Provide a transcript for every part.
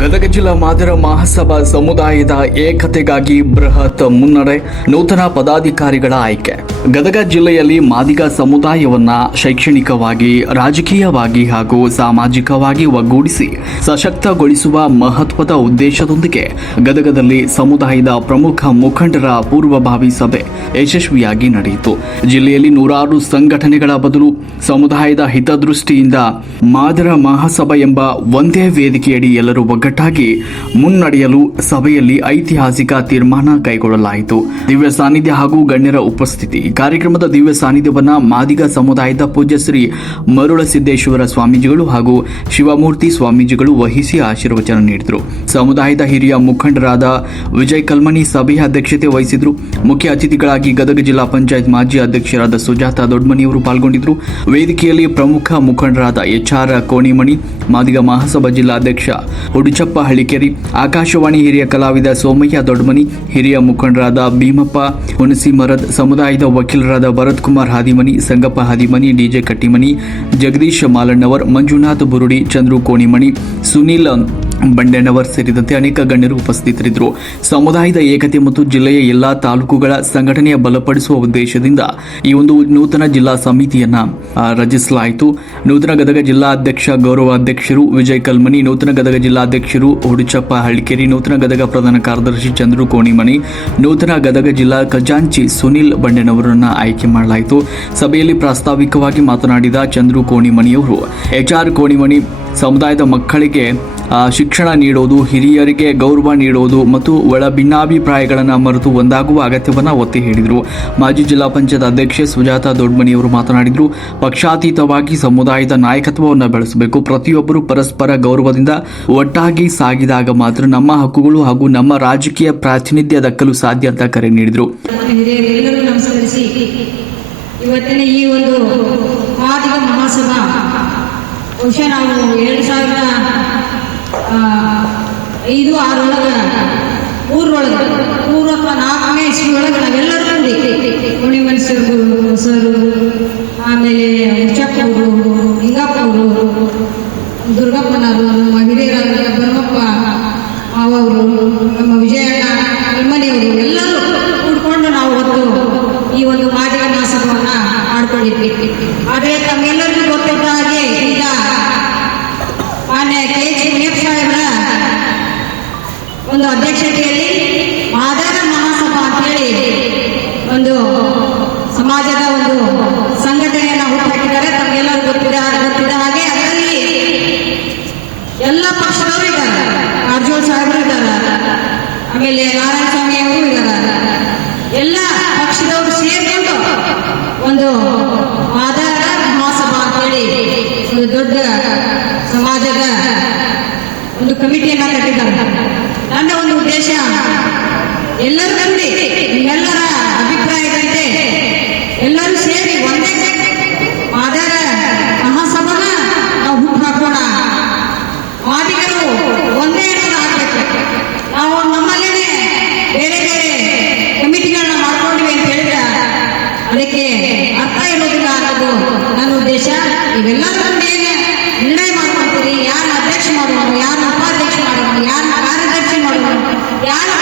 ಗದಗ ಜಿಲ್ಲಾ ಮಾದರ ಮಹಾಸಭಾ ಸಮುದಾಯದ ಏಕತೆಗಾಗಿ ಬೃಹತ್ ಮುನ್ನಡೆ, ನೂತನ ಪದಾಧಿಕಾರಿಗಳ ಆಯ್ಕೆ. ಗದಗ ಜಿಲ್ಲೆಯಲ್ಲಿ ಮಾದಿಗ ಸಮುದಾಯವನ್ನ ಶೈಕ್ಷಣಿಕವಾಗಿ, ರಾಜಕೀಯವಾಗಿ ಹಾಗೂ ಸಾಮಾಜಿಕವಾಗಿ ಒಗ್ಗೂಡಿಸಿ ಸಶಕ್ತಗೊಳಿಸುವ ಮಹತ್ವದ ಉದ್ದೇಶದೊಂದಿಗೆ ಗದಗದಲ್ಲಿ ಸಮುದಾಯದ ಪ್ರಮುಖ ಮುಖಂಡರ ಪೂರ್ವಭಾವಿ ಸಭೆ ಯಶಸ್ವಿಯಾಗಿ ನಡೆಯಿತು. ಜಿಲ್ಲೆಯಲ್ಲಿ ನೂರಾರು ಸಂಘಟನೆಗಳ ಬದಲು ಸಮುದಾಯದ ಹಿತದೃಷ್ಟಿಯಿಂದ ಮಾದರ ಮಹಾಸಭಾ ಎಂಬ ಒಂದೇ ವೇದಿಕೆಯಡಿ ಎಲ್ಲರೂ ಒಗ್ಗಟ್ಟಾಗಿ ಮುನ್ನಡೆಯಲು ಸಭೆಯಲ್ಲಿ ಐತಿಹಾಸಿಕ ತೀರ್ಮಾನ ಕೈಗೊಳ್ಳಲಾಯಿತು. ದಿವ್ಯ ಸಾನ್ನಿಧ್ಯ ಹಾಗೂ ಗಣ್ಯರ ಉಪಸ್ಥಿತಿ. ಕಾರ್ಯಕ್ರಮದ ದಿವ್ಯ ಸಾನ್ನಿಧ್ಯವನ್ನ ಮಾದಿಗ ಸಮುದಾಯದ ಪೂಜ್ಯ ಶ್ರೀ ಮರುಳಸಿದ್ದೇಶ್ವರ ಸ್ವಾಮೀಜಿಗಳು ಹಾಗೂ ಶಿವಮೂರ್ತಿ ಸ್ವಾಮೀಜಿಗಳು ವಹಿಸಿ ಆಶೀರ್ವಚನ ನೀಡಿದರು. ಸಮುದಾಯದ ಹಿರಿಯ ಮುಖಂಡರಾದ ವಿಜಯ್ ಕಲ್ಮನಿ ಸಭೆಯ ಅಧ್ಯಕ್ಷತೆ ವಹಿಸಿದ್ರು. ಮುಖ್ಯ ಅತಿಥಿಗಳಾಗಿ ಗದಗ ಜಿಲ್ಲಾ ಪಂಚಾಯತ್ ಮಾಜಿ ಅಧ್ಯಕ್ಷರಾದ ಸುಜಾತ ದೊಡ್ಮನಿಯವರು ಪಾಲ್ಗೊಂಡಿದ್ದರು. ವೇದಿಕೆಯಲ್ಲಿ ಪ್ರಮುಖ ಮುಖಂಡರಾದ HR ಕೋಣಿಮಣಿ, ಮಾದಿಗ ಮಹಾಸಭಾ ಜಿಲ್ಲಾಧ್ಯಕ್ಷ ಹುಡುಚಪ್ಪ ಹಳಿಕೆರಿ, ಆಕಾಶವಾಣಿ ಹಿರಿಯ ಕಲಾವಿದ ಸೋಮಯ್ಯ ದೊಡ್ಮನಿ, ಹಿರಿಯ ಮುಖಂಡರಾದ ಭೀಮಪ್ಪ ಹುಣಸಿಮರದ್, ಸಮುದಾಯದ ವಕೀಲರಾದ ಭರತ್ ಕುಮಾರ್ ಹಾದಿಮನಿ, ಸಂಗಪ್ಪ ಹಾದಿಮನಿ, DJ ಕಟ್ಟಿಮನಿ, ಜಗದೀಶ್ ಮಾಲಣ್ಣವರ್, ಮಂಜುನಾಥ್ ಬುರುಡಿ, ಚಂದ್ರು ಕೋಣಿಮಣಿ, ಸುನೀಲ್ ಬಂಡೆಣ್ಣವರ್ ಸೇರಿದಂತೆ ಅನೇಕ ಗಣ್ಯರು ಉಪಸ್ಥಿತರಿದ್ದರು. ಸಮುದಾಯದ ಏಕತೆ ಮತ್ತು ಜಿಲ್ಲೆಯ ಎಲ್ಲಾ ತಾಲೂಕುಗಳ ಸಂಘಟನೆಯ ಬಲಪಡಿಸುವ ಉದ್ದೇಶದಿಂದ ಈ ಒಂದು ನೂತನ ಜಿಲ್ಲಾ ಸಮಿತಿಯನ್ನ ರಚಿಸಲಾಯಿತು. ನೂತನ ಗದಗ ಜಿಲ್ಲಾಧ್ಯಕ್ಷ ಗೌರವಾಧ್ಯಕ್ಷರು ವಿಜಯ್ ಕಲ್ಮನಿ, ನೂತನ ಗದಗ ಜಿಲ್ಲಾಧ್ಯಕ್ಷರು ಹುಡುಚಪ್ಪ ಹಳ್ಳಿಕೆರಿ, ನೂತನ ಗದಗ ಪ್ರಧಾನ ಕಾರ್ಯದರ್ಶಿ ಚಂದ್ರು ಕೋಣಿಮಣಿ, ನೂತನ ಗದಗ ಜಿಲ್ಲಾ ಖಜಾಂಚಿ ಸುನೀಲ್ ಬಂಡೆಣ್ಣವರನ್ನ ಆಯ್ಕೆ ಮಾಡಲಾಯಿತು. ಸಭೆಯಲ್ಲಿ ಪ್ರಾಸ್ತಾವಿಕವಾಗಿ ಮಾತನಾಡಿದ ಚಂದ್ರು ಕೋಣಿಮಣಿಯವರು, HR ಕೋಣಿಮಣಿ ಸಮುದಾಯದ ಮಕ್ಕಳಿಗೆ ಶಿಕ್ಷಣ ನೀಡೋದು, ಹಿರಿಯರಿಗೆ ಗೌರವ ನೀಡೋದು ಮತ್ತು ಒಳ ಭಿನ್ನಾಭಿಪ್ರಾಯಗಳನ್ನು ಮರೆತು ಒಂದಾಗುವ ಅಗತ್ಯವನ್ನು ಒತ್ತಿ ಹೇಳಿದರು. ಮಾಜಿ ಜಿಲ್ಲಾ ಪಂಚಾಯತ್ ಅಧ್ಯಕ್ಷೆ ಸುಜಾತ ದೊಡ್ಮನಿಯವರು ಮಾತನಾಡಿದರು. ಪಕ್ಷಾತೀತವಾಗಿ ಸಮುದಾಯದ ನಾಯಕತ್ವವನ್ನು ಬೆಳೆಸಬೇಕು. ಪ್ರತಿಯೊಬ್ಬರು ಪರಸ್ಪರ ಗೌರವದಿಂದ ಒಟ್ಟಾಗಿ ಸಾಗಿದಾಗ ಮಾತ್ರ ನಮ್ಮ ಹಕ್ಕುಗಳು ಹಾಗೂ ನಮ್ಮ ರಾಜಕೀಯ ಪ್ರಾತಿನಿಧ್ಯ ದಕ್ಕಲು ಸಾಧ್ಯ ಅಂತ ಕರೆ ನೀಡಿದರು. ಇವತ್ತಿನ ಈ ಒಂದು ಮಾದಿಗ ಮಹಾಸಭಾ ಬಹುಶಃ ನಾವು 2005-6 ಇಸ್ವಿ ಒಳಗೆ ನಾವೆಲ್ಲರೂ ಕೂಡಿ ಕೋಣಿಮಣಿ ಸರ್, ಆಮೇಲೆ ಹುಚ್ಚಪ್ಪ ಅವರು, ಲಿಂಗಪ್ಪ ಅವರು, ದುರ್ಗಪ್ಪನವರು, ನಮ್ಮ ಹಿರಿಯರಾದ ಧರ್ಮಪ್ಪ ಅವರು, ನಮ್ಮ ವಿಜಯಣ್ಣ ಕಲ್ಮನಿಯವರು ಎಲ್ಲರೂ ಕೂಡ್ಕೊಂಡು ನಾವು ಈ ಒಂದು ಮಾದಿಗ ಮಹಾಸಭಾವನ್ನ ಮಾಡ್ಕೊಂಡಿದ್ವಿ. ಆದರೆ ತಮ್ಮೆಲ್ಲರಿಗೂ ಗೊತ್ತಿದ್ದ ಹಾಗೆ ಈಗ ಮಾನ್ಯ KH ಮುನಿಯಪ್ಪ ಸಾಹೇಬ್ರ ಒಂದು ಅಧ್ಯಕ್ಷತೆಯಲ್ಲಿ ಮಾದರ ಮಹಾಸಭಾ ಅಂತೇಳಿ ಒಂದು ಸಮಾಜದ ಒಂದು ಸಂಘಟನೆಯನ್ನು ಹುಟ್ಟುಹಾಕಿದ್ದಾರೆ. ತಮಗೆಲ್ಲರೂ ಗೊತ್ತಿದ್ದ ಹಾಗೆ ಅದರಲ್ಲಿ ಎಲ್ಲ ಪಕ್ಷದವರು ಇದ್ದಾರೆ. ಕಾರಜೋಳ ಸಾಹೇಬರು ಇದ್ದಾರೆ, ಆಮೇಲೆ ನಾರಾಯಣ ಸ್ವಾಮಿ ಅವರು ಇದ್ದಾರೆ. ಎಲ್ಲ ಪಕ್ಷದವರು ಸೇರಿಕೊಂಡು ಒಂದು ಮಾದರ ಮಹಾಸಭಾ ಅಂತೇಳಿ ಒಂದು ದೊಡ್ಡ ಸಮಾಜದ ಒಂದು ಕಮಿಟಿಯನ್ನ ಕಟ್ಟಿದ್ದಾರೆ. ನನ್ನ ಒಂದು ಉದ್ದೇಶ ಎಲ್ಲರೂ ಕೂಡಿ ನಿಮ್ಮೆಲ್ಲರ ಅಭಿಪ್ರಾಯದಂತೆ ಎಲ್ಲರೂ ಸೇರಿ ಒಂದೇ ಮಾದರ ಮಹಾಸಭಾನ ನಾವು ಹುಟ್ಟು ಹಾಕೋಣ. ಮಾದಿಗರು ಒಂದೇ ಅನ್ನೋದು ಆಗಬೇಕು. ನಾವು ನಮ್ಮಲ್ಲೇ ಬೇರೆ ಬೇರೆ ಕಮಿಟಿಗಳನ್ನ ಮಾಡ್ಕೊಂಡ್ವಿ ಅಂತ ಹೇಳಿದ್ರೆ ಅದಕ್ಕೆ ಅರ್ಥ ಇರೋದಿಲ್ಲ ಅನ್ನೋದು ನನ್ನ ಉದ್ದೇಶ. ಇವೆಲ್ಲರೂ ನಿರ್ಣಯ ಮಾಡ್ಕೊಳ್ತೀರಿ, ಯಾರು ಅಧ್ಯಕ್ಷ ಮಾಡೋಣ, ಯಾರು ಉಪಾಧ್ಯಕ್ಷ ಮಾಡೋಣ, ಯಾರು ಕಾರ್ಯದರ್ಶಿ ಮಾಡೋಣ, ಯಾರು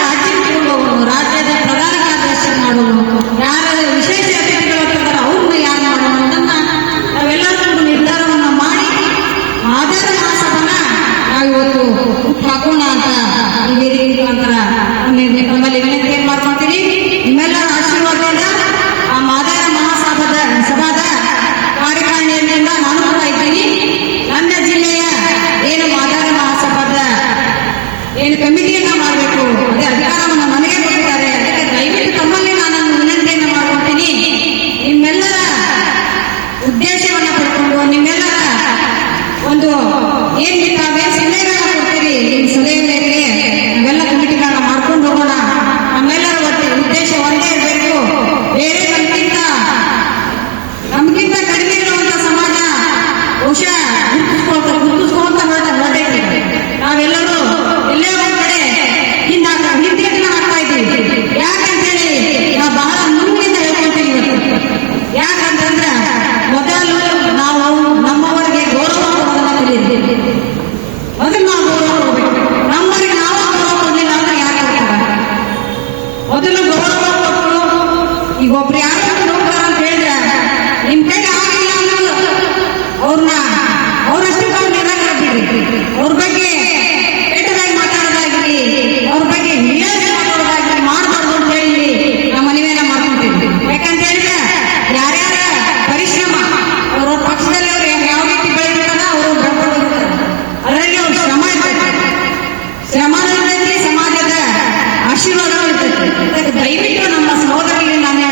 ಆಶೀರ್ವಾದ ಇರ್ತೈತಿ. ಅದಕ್ಕೆ ದಯವಿಟ್ಟು ನಮ್ಮ ಸಹೋದರಿಗೆ ನಾನು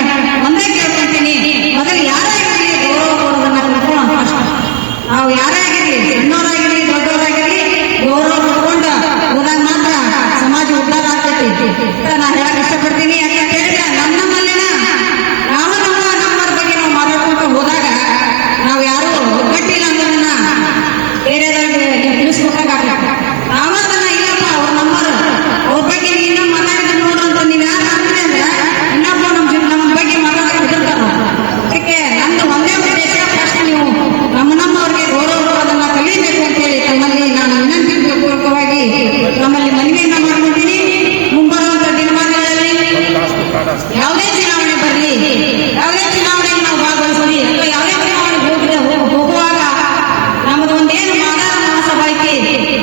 ಒಂದೇ ಕೇಳ್ಕೊಂತೀನಿ, ಮೊದಲು ಯಾರಾಗಿರಲಿ ಗೌರವ ಕೊಡೋದನ್ನ ಕಲ್ತ್ಕೊಳ್ಳೋಣ ಫಸ್ಟ್. ನಾವು ಯಾರೇ ಆಗಿರಲಿ, ಸಣ್ಣವರಾಗಿರಲಿ ದೊಡ್ಡವರಾಗಿರಲಿ, ಗೌರವ ಕೊಟ್ಕೊಂಡು ಹೋದಾಗ ಮಾತ್ರ ಸಮಾಜ ಉದ್ಧಾರ ಆಗ್ತೈತಿ ಅಂತ ನಾನು ಹೇಳಕ್ ಇಷ್ಟಪಡ್ತೀನಿ. ಯಾಕೆ ಕೇಳಿದ್ರೆ ನಮ್ಮಲ್ಲಿನ ನಾವು ನಮ್ಮವ್ರ ಬಗ್ಗೆ ನಾವು ಮಾತಾಡ್ಕೊಂಡು ಹೋದಾಗ ನಾವು ಯಾರು ಒಗ್ಗಟ್ಟಿಲ್ಲ ಅನ್ನೋದನ್ನ ಬೇರೆದವ್ರಿಗೆ ತಿಳಿಸ್ಕೊಟ್ಟಾಗ ನಾವ ಅದನ್ನ ಇಲ್ಲಪ್ಪ ಅವ್ರು ನಮ್ಮರು, ಅವ್ರ ಬಗ್ಗೆ ಇನ್ನೂ ಮಾತಾಡಿದ್ರೆ ನೋಡು ಅಂತ ನೀವು ಯಾರು ಅಂದ್ರೆ ಇನ್ನೊಬ್ಬ ನಮ್ಮ ಬಗ್ಗೆ ಮಾತಾಡಕ್ಕೆ ಬಿಟ್ಟಿರ್ತಾರ. ಅದಕ್ಕೆ ನಂದು ಒಂದೇ ಉದ್ದೇಶ, ಫಸ್ಟ್ ನೀವು ನಮ್ಮವ್ರಿಗೆ ಗೌರವ ಕೊಡೋದನ್ನ ಕಲಿಬೇಕು ಅಂತೇಳಿ ತಮ್ಮಲ್ಲಿ ನಾನು ವಿನಂತಿಪೂರ್ವಕವಾಗಿ ನಮ್ಮಲ್ಲಿ ಮನವಿಯನ್ನ ಮಾಡ್ಕೊತೀನಿ. ಮುಂಬರುವಂತ ದಿನಮಾನಗಳಲ್ಲಿ ಯಾವುದೇ ಚುನಾವಣೆ ಬರಲಿ, ಯಾವುದೇ ಚುನಾವಣೆಗೆ ನಾವು ಭಾಗವಹಿಸಲಿ ಅಥವಾ ಯಾವುದೇ ಚುನಾವಣೆಗೆ ಹೋಗುವಾಗ ನಮ್ಮದು ಒಂದೇನು ಮಾದಾರ ಮಹಾಸಭಾ ಐತಿ,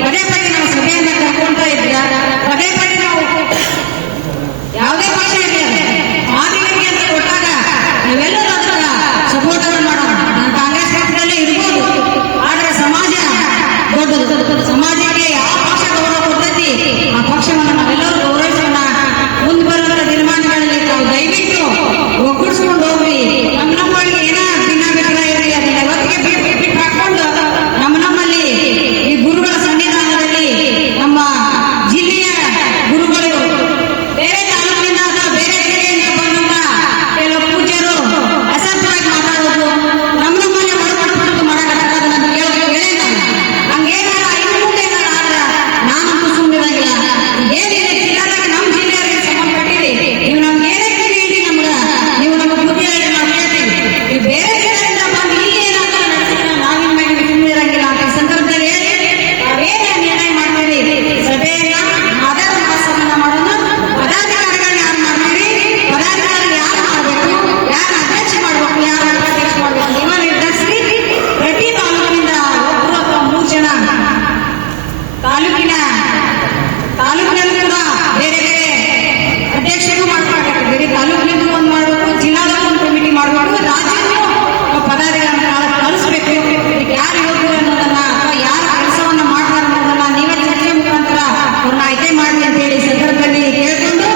ಪದೇ ಪದೇ ನಾವು ಸಭೆಯನ್ನ ಕರ್ಕೊಂತ ಇದ್ರ ಪದೇ ಪದೇ ನಾವು ಯಾವುದೇ ಪಕ್ಷ ಇರಲಿ ಮಾದಿಗರಿಗೆ ಅಂತ ಕೊಟ್ಟಾಗ ನಾವೆಲ್ಲರೂ ಅದರ ಸಪೋರ್ಟ್ ಅನ್ನು ಮಾಡೋಣ. ನಾನು ಕಾಂಗ್ರೆಸ್ ಪಕ್ಷದಲ್ಲೇ ಇರ್ಬೋದು, ಆದ್ರೆ ಸಮಾಜ ದೊಡ್ಡದು. ಸಮಾಜಕ್ಕೆ ಯಾವ ಪಕ್ಷ ಗೌರವ ಕೊಡ್ತೈತಿ ಆ ಪಕ್ಷವನ್ನು ನಾವೆಲ್ಲರೂ ಗೌರವಿಸೋಣ. ಮುಂದೆ ಬರುವಂತ ದಿನಮಾನಗಳಲ್ಲಿ ತಾವು ದಯವಿಟ್ಟು ಒಗ್ಗೂಡಿಸ್ಕೊಂಡು ಹೋಗ್ರಿ. ನಮ್ಮೊಳಗೆ ಏನೋ ಭಿನ್ನಾಭಿಪ್ರಾಯ ಇರಲಿ ಅದನ್ನ ಇವತ್ತಿಗೆ ಬಿಟ್ಟು ಹಾಕೊಂಡು ನಮ್ಮಲ್ಲಿ ಈ ಗುರುಗಳ ಸನ್ನಿಧಾನದಲ್ಲಿ ನಮ್ಮ ಜಿಲ್ಲೆಯ ಗುರುಗಳು ಬೇರೆ ತಾಲೂಕಿನಿಂದ ಅಥವಾ ಬೇರೆ ಜಿಲ್ಲೆಯಿಂದ ಬಂದಂತ ಕೆಲವು ಪೂಜ್ಯರು ಅಸಭ್ಯವಾಗಿ ಮಾತಾಡೋದು, ನಮ್ಮಲ್ಲಿ ಒಳಪಡ್ಬಿಟ್ಟು ಮಾಡಕತ್ತಾರ. ಅದನ್ನ ಕೇಳೇ ಹಂಗೇನಾರ ಇನ್ನು ಮುಂದೆ ಏನಾರ ಆದ್ರ ನಾನಂತೂ ಸುಮ್ಮನಿರಂಗಿಲ್ಲ. ಏನಿದೆ ಜಿಲ್ಲಾದಾಗ ನಮ್ಮ ಜಿಲ್ಲೆಯವರಿಗೆ ಸಂಬಂಧಪಟ್ಟಿರಿ, ನೀವು ನಮ್ಗೆ ಏನೇ ಕೇಳಿ ನಮ್ಗೆ ನೀವು ನಮ್ಮ ಬುದ್ಧಿ ಹೇಳಿ ನಾವು ಕೇಳ್ತೀವಿ. ನೀವು ಬೇರೆ ಜಿಲ್ಲೆಯಿಂದ ಬಂದು ಇಲ್ಲಿ ಏನಾದ್ರು ನಡೆಸಿದ್ರೆ ನಾವಿನ ಮೇಲೆ ಸುಮ್ಮನಿರಂಗಿಲ್ಲ ಅಂತ ಈ ಸಂದರ್ಭದಲ್ಲಿ ಹೇಳಿ ನಾವೇನ ನಿರ್ಣಯ ಮಾಡ್ತೀವಿ. ಸಭೆಯನ್ನ ಮಾದಾರ ಮಹಾಸಭೆಯನ್ನ ಮಾಡೋಣ. ಪದಾಧಿಕಾರಿಗಳನ್ನ ಯಾರು ಮಾಡ್ತೀರಿ, ಪದಾಧಿಕಾರಿ ಯಾರು ಮಾಡಬೇಕು, ಯಾರು ಅಧ್ಯಕ್ಷ ಮಾಡಬೇಕು, ಯಾರು ಉಪಾಧ್ಯಕ್ಷ ಮಾಡಬೇಕು ನೀವು ನಿರ್ಧರಿಸಿ. ಪ್ರತಿ ತಾಲೂಕಿನಿಂದ ಒಬ್ಬರು ಅಥವಾ 3 ಜನ ತಾಲೂಕಿನಲ್ಲಿ ಕೂಡ ಬೇರೆ ಬೇರೆ ಅಧ್ಯಕ್ಷರು ಮಾಡಬೇಕು. ಬೇರೆ ತಾಲೂಕಿನಿಂದ ಒಂದು ಮಾಡಬೇಕು, ಜಿಲ್ಲಾದ ಒಂದು ಕಮಿಟಿ ಮಾಡಬೇಕು, ರಾಜ್ಯಕ್ಕೂ ಪದಾಧಿಕಾರಿಗಳನ್ನ ಕಳಿಸ್ಬೇಕು. ಇದಕ್ಕೆ ಯಾರು ಯೋಗ್ಯರು ಅನ್ನೋದನ್ನ ಅಥವಾ ಯಾರು ಕೆಲಸವನ್ನ ಮಾಡ್ತಾರೆ ಅನ್ನೋದನ್ನ ನೀವೇ ಚರ್ಚೆ ಮುಖಾಂತರ ಅವ್ರನ್ನ ಆಯ್ಕೆ ಮಾಡಿ ಅಂತ ಹೇಳಿ ಸಂದರ್ಭದಲ್ಲಿ ಕೇಳ್ಕೊಂಡು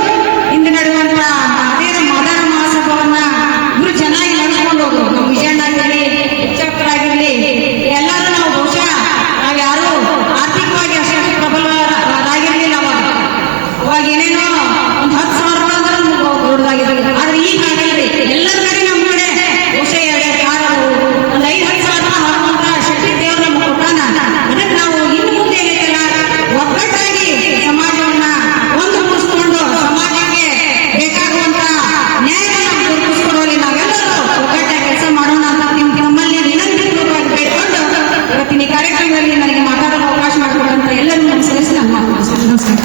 ಇಂದು ನಡೆಯುವಂತ ಅದೇ ಮಾದಾರ ಮಹಾಸಭಾವನ್ನ ಇವರು ಚೆನ್ನಾಗಿ ನಡೆಸ್ಕೊಂಡು ಹೋಗ್ಬೇಕು. ನಮ್ಮ ವಿಜಯಣ್ಣಾಗಿರ್ಲಿ, ಚಿಕ್ಕಪ್ಪರಾಗಿರ್ಲಿ, ಎಲ್ಲರೂ ನಾವು ಬಹುಶಃ ನಾವು ಯಾರು ಆರ್ಥಿಕವಾಗಿ ಅಷ್ಟು ಪ್ರಬಲರಾಗಿರ್ಲಿಲ್ಲ. ಅವಾಗ ಏನೇನೋ ಒಂದು 10,000 ರೂಪಾಯಿ ಅಂದ್ರೆ ದೊಡ್ಡದಾಗಿರ್ಲಿ. ಆದ್ರೆ ಈಗ ಹಾಗಿಲ್ರಿ, ಎಲ್ಲರ ಕಡೆ ನಮ್ಮ ಕಡೆ ಬಹುಶಃ 2 ಕಾರು ಒಂದು 5-10 ಸಾವಿರ ಹಾಕುವಂತ ಶಕ್ತಿ ದೇವ್ರು ನಮ್ಗೆ ಕೊಟ್ಟಾನ. ಅದಕ್ಕೆ ನಾವು ಇನ್ನು ಮುಂದೆ ಏನಿಲ್ಲ ಒಗ್ಗಟ್ಟಾಗಿ ಸಮಾಜವನ್ನ ಒಂದುಗೂಡಿಸ್ಕೊಂಡು ಸಮಾಜಕ್ಕೆ ಬೇಕಾಗುವಂತ ನ್ಯಾಯವನ್ನು ದೊರಕಿಸ್ಕೊಡುವಲ್ಲಿ ನಾವೆಲ್ಲರೂ ಒಗ್ಗಟ್ಟಾಗಿ ಕೆಲಸ ಮಾಡೋಣ ಅಂತ ನಮ್ಮಲ್ಲಿ ವಿನಂತಿಪೂರ್ವಕವಾಗಿ ಬೇಡ್ಕೊಂಡು ಇವತ್ತಿನ ಈ ಕಾರ್ಯಕ್ರಮದಲ್ಲಿ ನನಗೆ ಮಾತಾಡಲು ಅವಕಾಶ ಮಾಡಿಕೊಟ್ಟಂತ ಎಲ್ಲರೂ ನನ್ನ ಸಲ್ಲಿಸಿ ನನ್ನ ಮಾತು ಮುಗಿಸ್ತೇನೆ. ನಮಸ್ಕಾರ.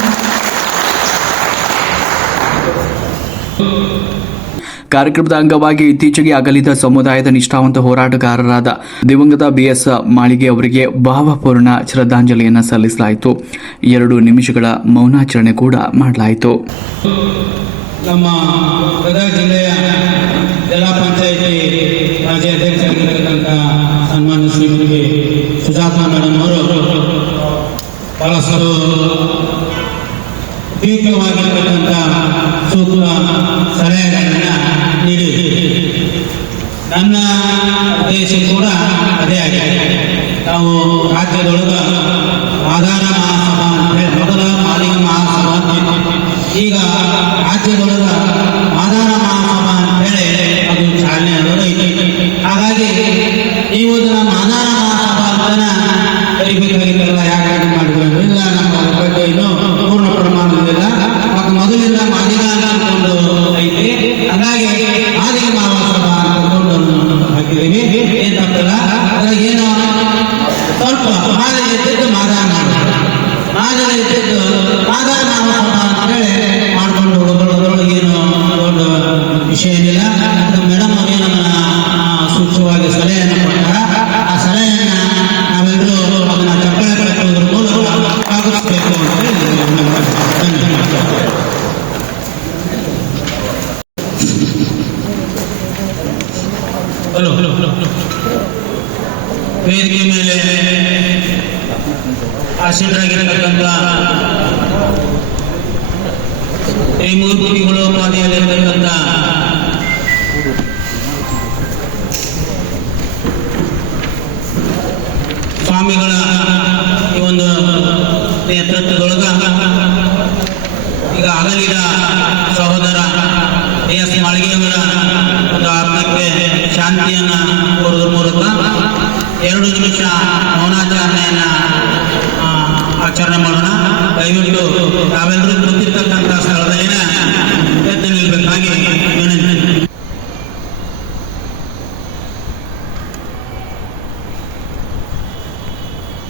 ಕಾರ್ಯಕ್ರಮದ ಅಂಗವಾಗಿ ಇತ್ತೀಚೆಗೆ ಅಗಲಿದ ಸಮುದಾಯದ ನಿಷ್ಠಾವಂತ ಹೋರಾಟಗಾರರಾದ ದಿವಂಗತ BS ಮಾಳಿಗೆ ಅವರಿಗೆ ಭಾವಪೂರ್ಣ ಶ್ರದ್ಧಾಂಜಲಿಯನ್ನು ಸಲ್ಲಿಸಲಾಯಿತು. 2 ನಿಮಿಷಗಳ ಮೌನಾಚರಣೆ ಕೂಡ ಮಾಡಲಾಯಿತು. ನಮ್ಮ ಗದಗ ಜಿಲ್ಲೆಯ ಜಿಲ್ಲಾ ಪಂಚಾಯಿತಿ ಮಾಜಿ ಅಧ್ಯಕ್ಷರಾಗಿರತಕ್ಕಂಥ ಸನ್ಮಾನ್ಯ ಶ್ರೀಮತಿ ಸುಜಾತ ಮೇಡಮ್ ಅವರು ಬಹಳಷ್ಟು ಉಪಯುಕ್ತವಾಗಿರ್ತಕ್ಕಂಥ ಸೂಕ್ತ ಸಲಹೆಗಳನ್ನು ನೀಡಿ ನನ್ನ ಉದ್ದೇಶ ಕೂಡ ಅದೇ ಆಗಿದೆ. ನಾವು ರಾಜ್ಯದೊಳಗ ಆಧಾರ ಮಹಾಸಭಾ ಅಂತ ಹೇಳಿ ಮೊದಲ ಮಾಲಿಕ ಮಹಾಸಭಾ ಅಂತ ಈಗ ರಾಜ್ಯದೊಳಗ ಆಧಾರ ಮಹಾಸಭಾ ಅಂತ ಹೇಳಿ ಅದು ಚಾಲನೆ ಐತಿ. ಹಾಗಾಗಿ ನೀವು ನಮ್ಮ ಆಧಾರ ಮಹಾಸಭಾ ಅಂತ ಕರಿಬೇಕಾಗಿತ್ತಲ್ಲ, ಯಾಕೆ ಮಾಡಿದ್ರು ಇಲ್ಲ, ನಮ್ಮ ಬಗ್ಗೆ ಇನ್ನೂ ಪೂರ್ಣ ಪ್ರಮಾಣದಿಲ್ಲ. ಮತ್ತು ಮೊದಲಿಂದ ಮಾದಿಗ ಅಂದ್ಕೊಂಡು ಐತಿ, ಹಾಗಾಗಿ ಮಾದಿಗ ಮಹಾಸಭಾ ಅಂದ್ಕೊಂಡು ಹಾಕಿದ್ದೀವಿ. ಏನ್ ತಪ್ಪಲ್ಲ, ಅದ್ರಾಗ ಏನು ಸ್ವಲ್ಪ ಮಾದಿಗ ಇದ್ದಿದ್ದು ಮಾದಾರ ಮಾದಿಗ ಇದ್ದಿದ್ದು ಮಾದಾರ ಮಹಾಸಭಾ ಅಂತ ಹೇಳಿ ಮಾಡ್ಕೊಂಡು ಹೋಗೋದ್ರೊಳಗೆ ಏನು ದೊಡ್ಡ ವಿಷಯ ಏನಿಲ್ಲ. ಮೇಡಮ್ ಅವರೇ ನಮ್ಮನ್ನ ಸೂಕ್ಷ್ಮವಾಗಿ ಸಲಹೆಯನ್ನು ಕೊಟ್ಟಾರ. ಆ ಸಲಹೆಯನ್ನ ನಾವೆಲ್ಲರೂ ಅದನ್ನ ಚಪ್ಪಳೆ ಕಟ್ಟೋದ್ರ ಮೂಲಕ ಸ್ವಾಗತಿಸಬೇಕು ಅಂತ ಹೇಳಿ ವೇದಿಕೆ ಮೇಲೆ ಆಸೀನರಾಗಿರತಕ್ಕಂಥ ತ್ರಿಮೂರ್ತಿಗಳು ಪಾದಿಯಲ್ಲಿರ್ತಕ್ಕಂಥ ಸ್ವಾಮಿಗಳ ಈ ಒಂದು ನೇತೃತ್ವದೊಳಗ ಈಗ ಅಗಲಿದ ಸಹೋದರ ಎಸ್ ಮಾಳಿಗೆಯವರ ಒಂದು ಆತ್ಮಕ್ಕೆ ಶಾಂತಿಯನ್ನ ಕೋರುವುದರ ಮೂಲಕ 2 ನಿಮಿಷ ಮೌನಾಚರಣೆಯನ್ನ ಆಚರಣೆ ಮಾಡೋಣ. ದಯವಿಟ್ಟು ತಾವೆಲ್ಲರೂ ಕೂತಿರ್ತಕ್ಕಂಥ ಸ್ಥಳದಲ್ಲಿನ ಎದ್ದು ನಿಲ್ಬೇಕಾಗಿ ವಿನಂತಿ.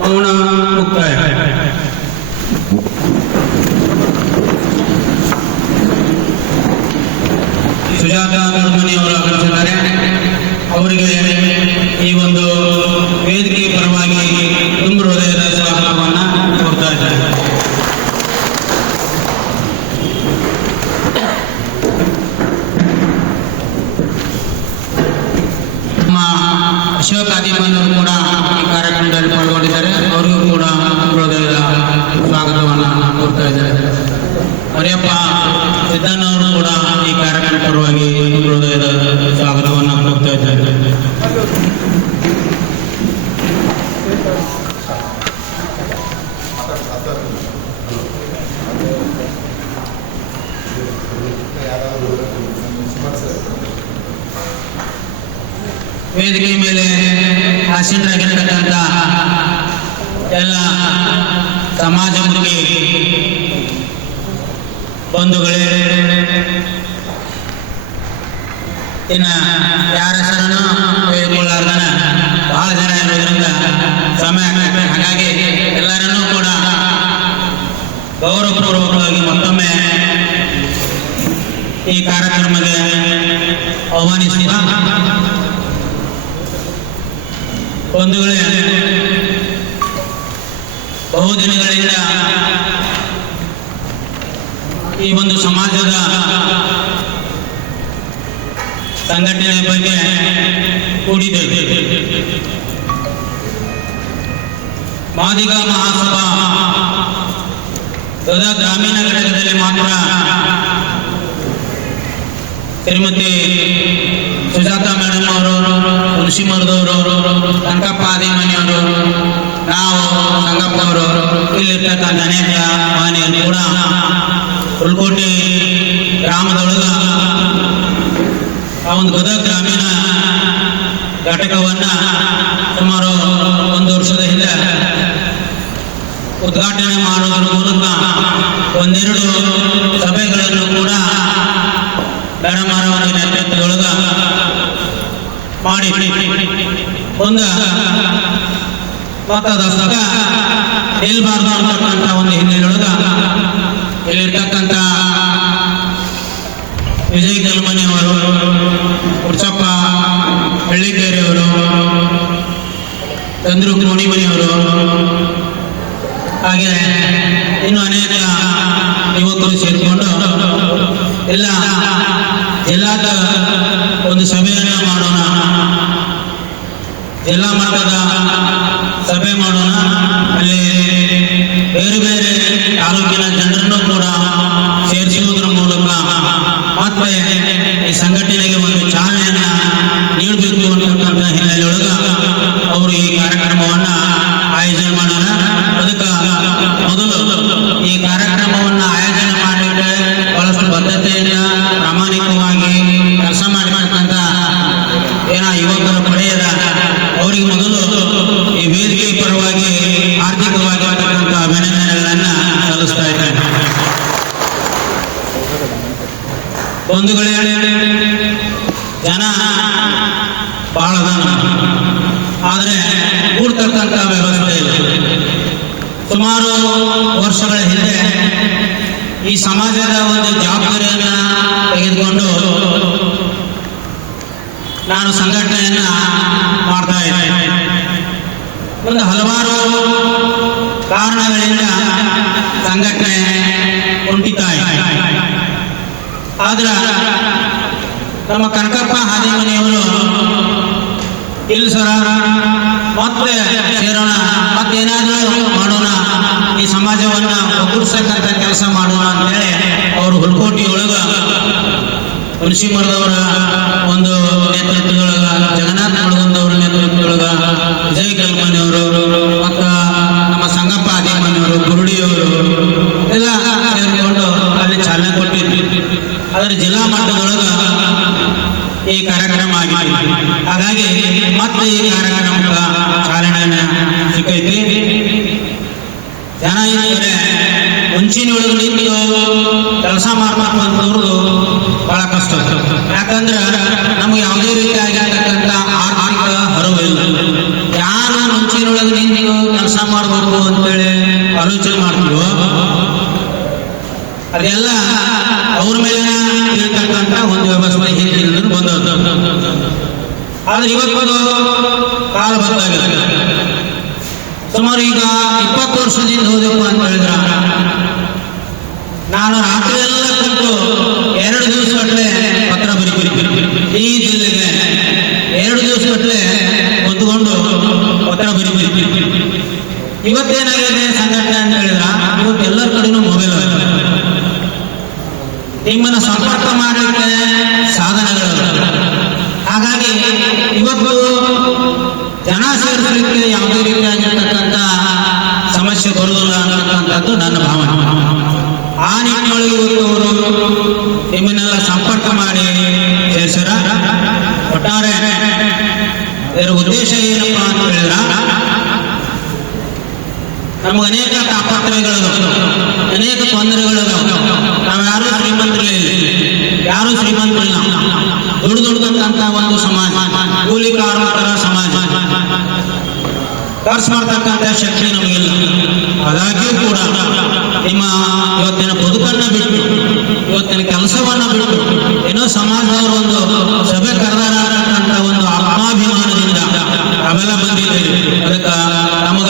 ಮೌನ ಮುಕ್ತಾಯ. ಸುಜಾತ ನಡುಮನಿಯವರು ಆಗಮಿಸಿದ್ದಾರೆ. ಅವರಿಗೆ ಈ ಒಂದು ವೇದಿಕೆ ಪರವಾಗಿ ತುಂಬ ಹೃದಯದ ಸ್ವಾಗತವನ್ನು ಕೋರ್ತಾ ಇದ್ದಾರೆ. ನಮ್ಮ ಅಶೋಕ್ ಆದಿಮನವರು ಕೂಡ ಈ ಕಾರ್ಯಕ್ರಮದಲ್ಲಿ ಪಾಲ್ಗೊಂಡಿದ್ದಾರೆ. ಅವರಿಗೂ ಕೂಡ ಹೃದಯದ ಸ್ವಾಗತವನ್ನು ಕೋರ್ತಾ ಇದ್ದಾರೆ. ಮರಿಯಪ್ಪ ಸಿದ್ದಣ್ಣವರು ಕೂಡ ಈ ಕಾರ್ಯಕ್ರಮ ಪರವಾಗಿ ಹೃದಯದ ಸ್ವಾಗತವನ್ನು ಕೋರ್ತಾ ಇದ್ದಾರೆ. ವೇದಿಕೆ ಮೇಲೆ ಆಸೀನರಾಗಿರ್ತಕ್ಕಂಥ ಎಲ್ಲ ಸಮಾಜಮುಖಿ ಬಂಧುಗಳೇ, ಇನ್ನ ಯಾರ ಹೆಸರನ್ನು ತೆಗೆದುಕೊಳ್ಳಾರ್ದನ ಬಹಳ ಜನ ಇರೋದ್ರಿಂದ ಸಮಯ ಆಗ್ತದೆ. ಹಾಗಾಗಿ ಎಲ್ಲರನ್ನೂ ಕೂಡ ಗೌರವಪೂರ್ವಕವಾಗಿ ಮತ್ತೊಮ್ಮೆ ಈ ಕಾರ್ಯಕ್ರಮಕ್ಕೆ ಆಹ್ವಾನಿಸುವ ಬಂಧುಗಳೇ, ಬಹುದಿನಗಳಿಂದ ಈ ಒಂದು ಸಮಾಜದ ಸಂಘಟನೆ ಬಗ್ಗೆ ಕೂಡಿದ್ದೇವೆ. ಮಾದಿಗ ಮಹಾಸಭಾ ಗದಗ ಗ್ರಾಮೀಣ ಘಟಕದಲ್ಲಿ ಮಾತ್ರ ಶ್ರೀಮತಿ ಸುಜಾತ ಮೇಡಮ್ ಅವರು, ತುಳಸಿಮರದವರು, ಕನಕಪ್ಪ ಆದಿಮನಿಯವರು, ನಾವು ಸಂಗಪ್ಪ ಅವರು, ಇಲ್ಲಿರ್ತಕ್ಕಂಥ ಅನೇಕ ಮಾನ್ಯರು ಕೂಡ ಹುಲ್ಕೋಟೆ ಗ್ರಾಮದೊಳಗ ಆ ಒಂದು ಗದಗ ಗ್ರಾಮೀಣ ಘಟಕವನ್ನ ಸುಮಾರು 1 ವರ್ಷದ ಹಿಂದೆ ಉದ್ಘಾಟನೆ ಮಾಡುವುದರ ಮೂಲಕ 1-2 ಸಭೆಗಳನ್ನು ಕೂಡ ಮೇಡಮ್ ಅವರ ನೇತೃತ್ವದೊಳಗ ಮಾಡಿ ಒಂದು ಮತ್ತದ ಸಭೆ ನಿಲ್ಬಾರ್ದು ಅಂತಕ್ಕಂಥ ಒಂದು ಹಿನ್ನೆಲೆಯೊಳಗ ಇಲ್ಲಿರ್ತಕ್ಕಂಥ ವಿಜಯ್ ಕಲ್ಮನಿಯವರು, ಉರ್ಚಪ್ಪ ಹಳ್ಳಿಕೇರಿಯವರು, ಚಂದ್ರು ಕೋಣಿಮನಿಯವರು, ಹಾಗೆ ಇನ್ನು ಅನೇಕ ಯುವಕರು ಸೇರಿಕೊಂಡು ಎಲ್ಲ ಜಿಲ್ಲಾದ ಒಂದು ಸಭೆಯನ್ನು ಮಾಡೋಣ, ಜಿಲ್ಲಾ ಮಟ್ಟದ ಸಭೆ ಮಾಡೋಣ, ಅಲ್ಲಿ ಬೇರೆ ಬೇರೆ ತಾಲೂಕಿನ ಜನರನ್ನು ಕೂಡ ಸೇರಿಸುವುದರ ಮೂಲಕ ಮತ್ತೆ ಈ ಸಂಘಟನೆಗೆ ಒಂದು ಚಾಲನೆಯನ್ನ ನೀಡಬೇಕು ಅಂತಕ್ಕಂಥ ಹಿನ್ನೆಲೆಯೊಳಗ ಅವರು ಈ ಕಾರ್ಯಕ್ರಮವನ್ನ ಆಯೋಜನೆ ಮಾಡೋಣ. ಅದಕ್ಕೆ ಮೊದಲು ಈ ಕಾರ್ಯಕ್ರಮವನ್ನ ಆಯೋಜನೆ ಮಾಡಲಿಕ್ಕೆ ಬಹಳಷ್ಟು ಬದ್ಧತೆಯಿಂದ ಪ್ರಾಮಾಣಿಕವಾಗಿ ಕೆಲಸ ಮಾಡತಕ್ಕಂಥ ಯುವಕರ ಪಡೆಯದ ಅವರಿಗೆ ಮೊದಲು ಈ ವೇದಿಕೆ ಪರವಾಗಿ ಆರ್ಥಿಕವಾಗಿ ಅಭಿನಂದನೆಗಳನ್ನ ಸಲ್ಲಿಸ್ತಾ ಇದ್ದೇನೆ. ಬಂಧುಗಳೇ, ಜನ ಬಹಳ ಆದರೆ ಕೂಡ್ತಕ್ಕಂಥ ವ್ಯವಸ್ಥೆ ಇಲ್ಲ. ಸುಮಾರು ವರ್ಷಗಳ ಹಿಂದೆ ಈ ಸಮಾಜದ ಒಂದು ಜವಾಬ್ದಾರಿಯನ್ನ ತೆಗೆದುಕೊಂಡು ನಾನು ಸಂಘಟನೆಯನ್ನ ಮಾಡ್ತಾ ಇದ್ದೇನೆ. ಒಂದು ಹಲವಾರು ಕಾರಣಗಳಿಂದ ಸಂಘಟನೆ ಕುಂಠಿತ ಇದೆ. ಆದ್ರೆ ನಮ್ಮ ಕನಕಪ್ಪ ಆದಿಮನಿಯವರು ಇಲ್ಲ ಸರ, ಮತ್ತೆ ಸೇರೋಣ, ಮತ್ತೇನಾದ್ರೂ ಮಾಡೋಣ, ಈ ಸಮಾಜವನ್ನ ಒಗ್ಗೂಡಿಸತಕ್ಕಂಥ ಕೆಲಸ ಮಾಡೋಣ ಅಂತೇಳಿ ಅವರು ಹುಲ್ಕೋಟಿಯೊಳಗ ಹುಣಸಿಮರದವರ ಒಂದು ನೇತೃತ್ವದೊಳಗ, ಜಗನ್ನಾಥ ಮಳಗುಂದವರ ನೇತೃತ್ವದೊಳಗ, ವಿಜಯ್ ಕಲ್ಮನಿಯವರು ಮತ್ತು ನಮ್ಮ ಸಂಗಪ್ಪ ಆದಿಮನಿಯವರು, ಕುರುಡಿಯವರು ಎಲ್ಲ ಸೇರಿಕೊಂಡು ಅಲ್ಲಿ ಚಾಲನೆ ಕೊಟ್ಟಿದ್ವಿ. ಅದರ ಜಿಲ್ಲಾ ಮಟ್ಟದೊಳಗ ಈ ಕಾರ್ಯಕ್ರಮ ಆಗಿದೆ. ಹಾಗಾಗಿ ಮತ್ತೆ ಈ ಕಾರ್ಯಕ್ರಮದ ಚಾಲನೆ ಸಿಕ್ಕೈತಿ. ಜನ ಇದ್ದರೆ ಮುಂಚಿನೊಳಗೆ ನಿಂತು ಕೆಲಸ ಮಾಡ್ಬೇಕಂತವ್ರದ್ದು ಬಹಳ ಕಷ್ಟ. ಯಾಕಂದ್ರೆ ನಮ್ಗೆ ಯಾವುದೇ ರೀತಿಯಾಗಿರ್ತಕ್ಕಂಥ ಆರ್ಥಿಕ ಹರವಿಲ್ಲ. ಯಾರು ಮುಂಚಿನೊಳಗೆ ನಿಂತು ಕೆಲಸ ಮಾಡಬೇಕು ಅಂತೇಳಿ ಆಲೋಚನೆ ಮಾಡ್ತೀವೋ ಅದೆಲ್ಲ ಅವ್ರ ಮೇಲೆ ಇರ್ತಕ್ಕಂಥ ಒಂದು ವ್ಯವಸ್ಥೆ ಹಿಂದಿನ ಬಂದದ್ದು. ಆದ್ರೆ ಇವತ್ತು ಕಾಲ ಬದಲಾಗಿದೆ. ಸುಮಾರು ಈಗ 20 ವರ್ಷದಿಂದ ಹೋದಪ್ಪ ಅಂತ ಹೇಳಿದ್ರ ನಾನು ರಾತ್ರಿ ಎಲ್ಲ ಕುಂತು 2 ದಿವಸಗಟ್ಟಲೆ ಪತ್ರ ಬರೀತೀನಿ. ಈ ಜಿಲ್ಲೆಗೆ 2 ದಿವಸಗಟ್ಟಲೆ ಕುಂತ್ಕೊಂಡು ಪತ್ರ ಬರೀತೀನಿ. ಇವತ್ತೇನಾಗಿದೆ ಸಂಘಟನೆ ಅಂತ ಹೇಳಿದ್ರ ಇವತ್ತು ಎಲ್ಲರ ಕಡೆನೂ ಮೊಬೈಲ್ ನಿಮ್ಮನ್ನ ಸಂಪರ್ಕ ಮಾಡಲಿಕ್ಕೆ ಸಾಧನಗಳು. ಹಾಗಾಗಿ ಇವತ್ತು ಜನ ಸೇರಿಸಲಿಕ್ಕೆ ಯಾವುದೇ ರೀತಿಯಾಗಿರ್ತಕ್ಕಂಥ ಸಮಸ್ಯೆ ಬರುವುದಿಲ್ಲ ಅನ್ನತಕ್ಕಂಥದ್ದು ನನ್ನ ಭಾವನೆ. ಆ ನಿಟ್ಟಿನೊಳಗೆ ಇವತ್ತು ಅವರು ನಿಮ್ಮನ್ನೆಲ್ಲ ಸಂಪರ್ಕ ಮಾಡಿ ಸೇರಿಸರ. ಒಟ್ಟಾರೆ ಇದರ ಉದ್ದೇಶ ಏನಪ್ಪ ಅಂತ ಹೇಳಿದ್ರ ನಮಗೆ ಅನೇಕ ತಾಪತ್ರಯಗಳು, ಅನೇಕ ತೊಂದರೆಗಳು. ನಾವು ಯಾರು ಶ್ರೀಮಂತರಿಲ್ಲ, ಯಾರು ಶ್ರೀಮಂತರಿಲ್ಲ. ದುಡ್ದಂತ ಒಂದು ಸಮಾಜ, ಕೂಲಿ ಕಾರ್ಮಿಕರ ಸಮಾಜ, ಖರ್ಚು ಮಾಡ್ತಕ್ಕಂಥ ಶಕ್ತಿ ನಮಗಿಲ್ಲ. ಆದಾಗ್ಯೂ ಕೂಡ ನಿಮ್ಮ ಇವತ್ತಿನ ಬದುಕನ್ನ ಬಿಟ್ಟು, ಇವತ್ತಿನ ಕೆಲಸವನ್ನ ಬಿಟ್ಟು ಏನೋ ಸಮಾಜದವರು ಒಂದು ಸಭೆ ಕರೆದಾರತಕ್ಕಂಥ ಒಂದು ಆತ್ಮಾಭಿಮಾನದಿಂದ ಅವೆಲ್ಲ ಬಂದಿದ್ದೀರಿ. ಅದಕ್ಕೆ ನಮಗ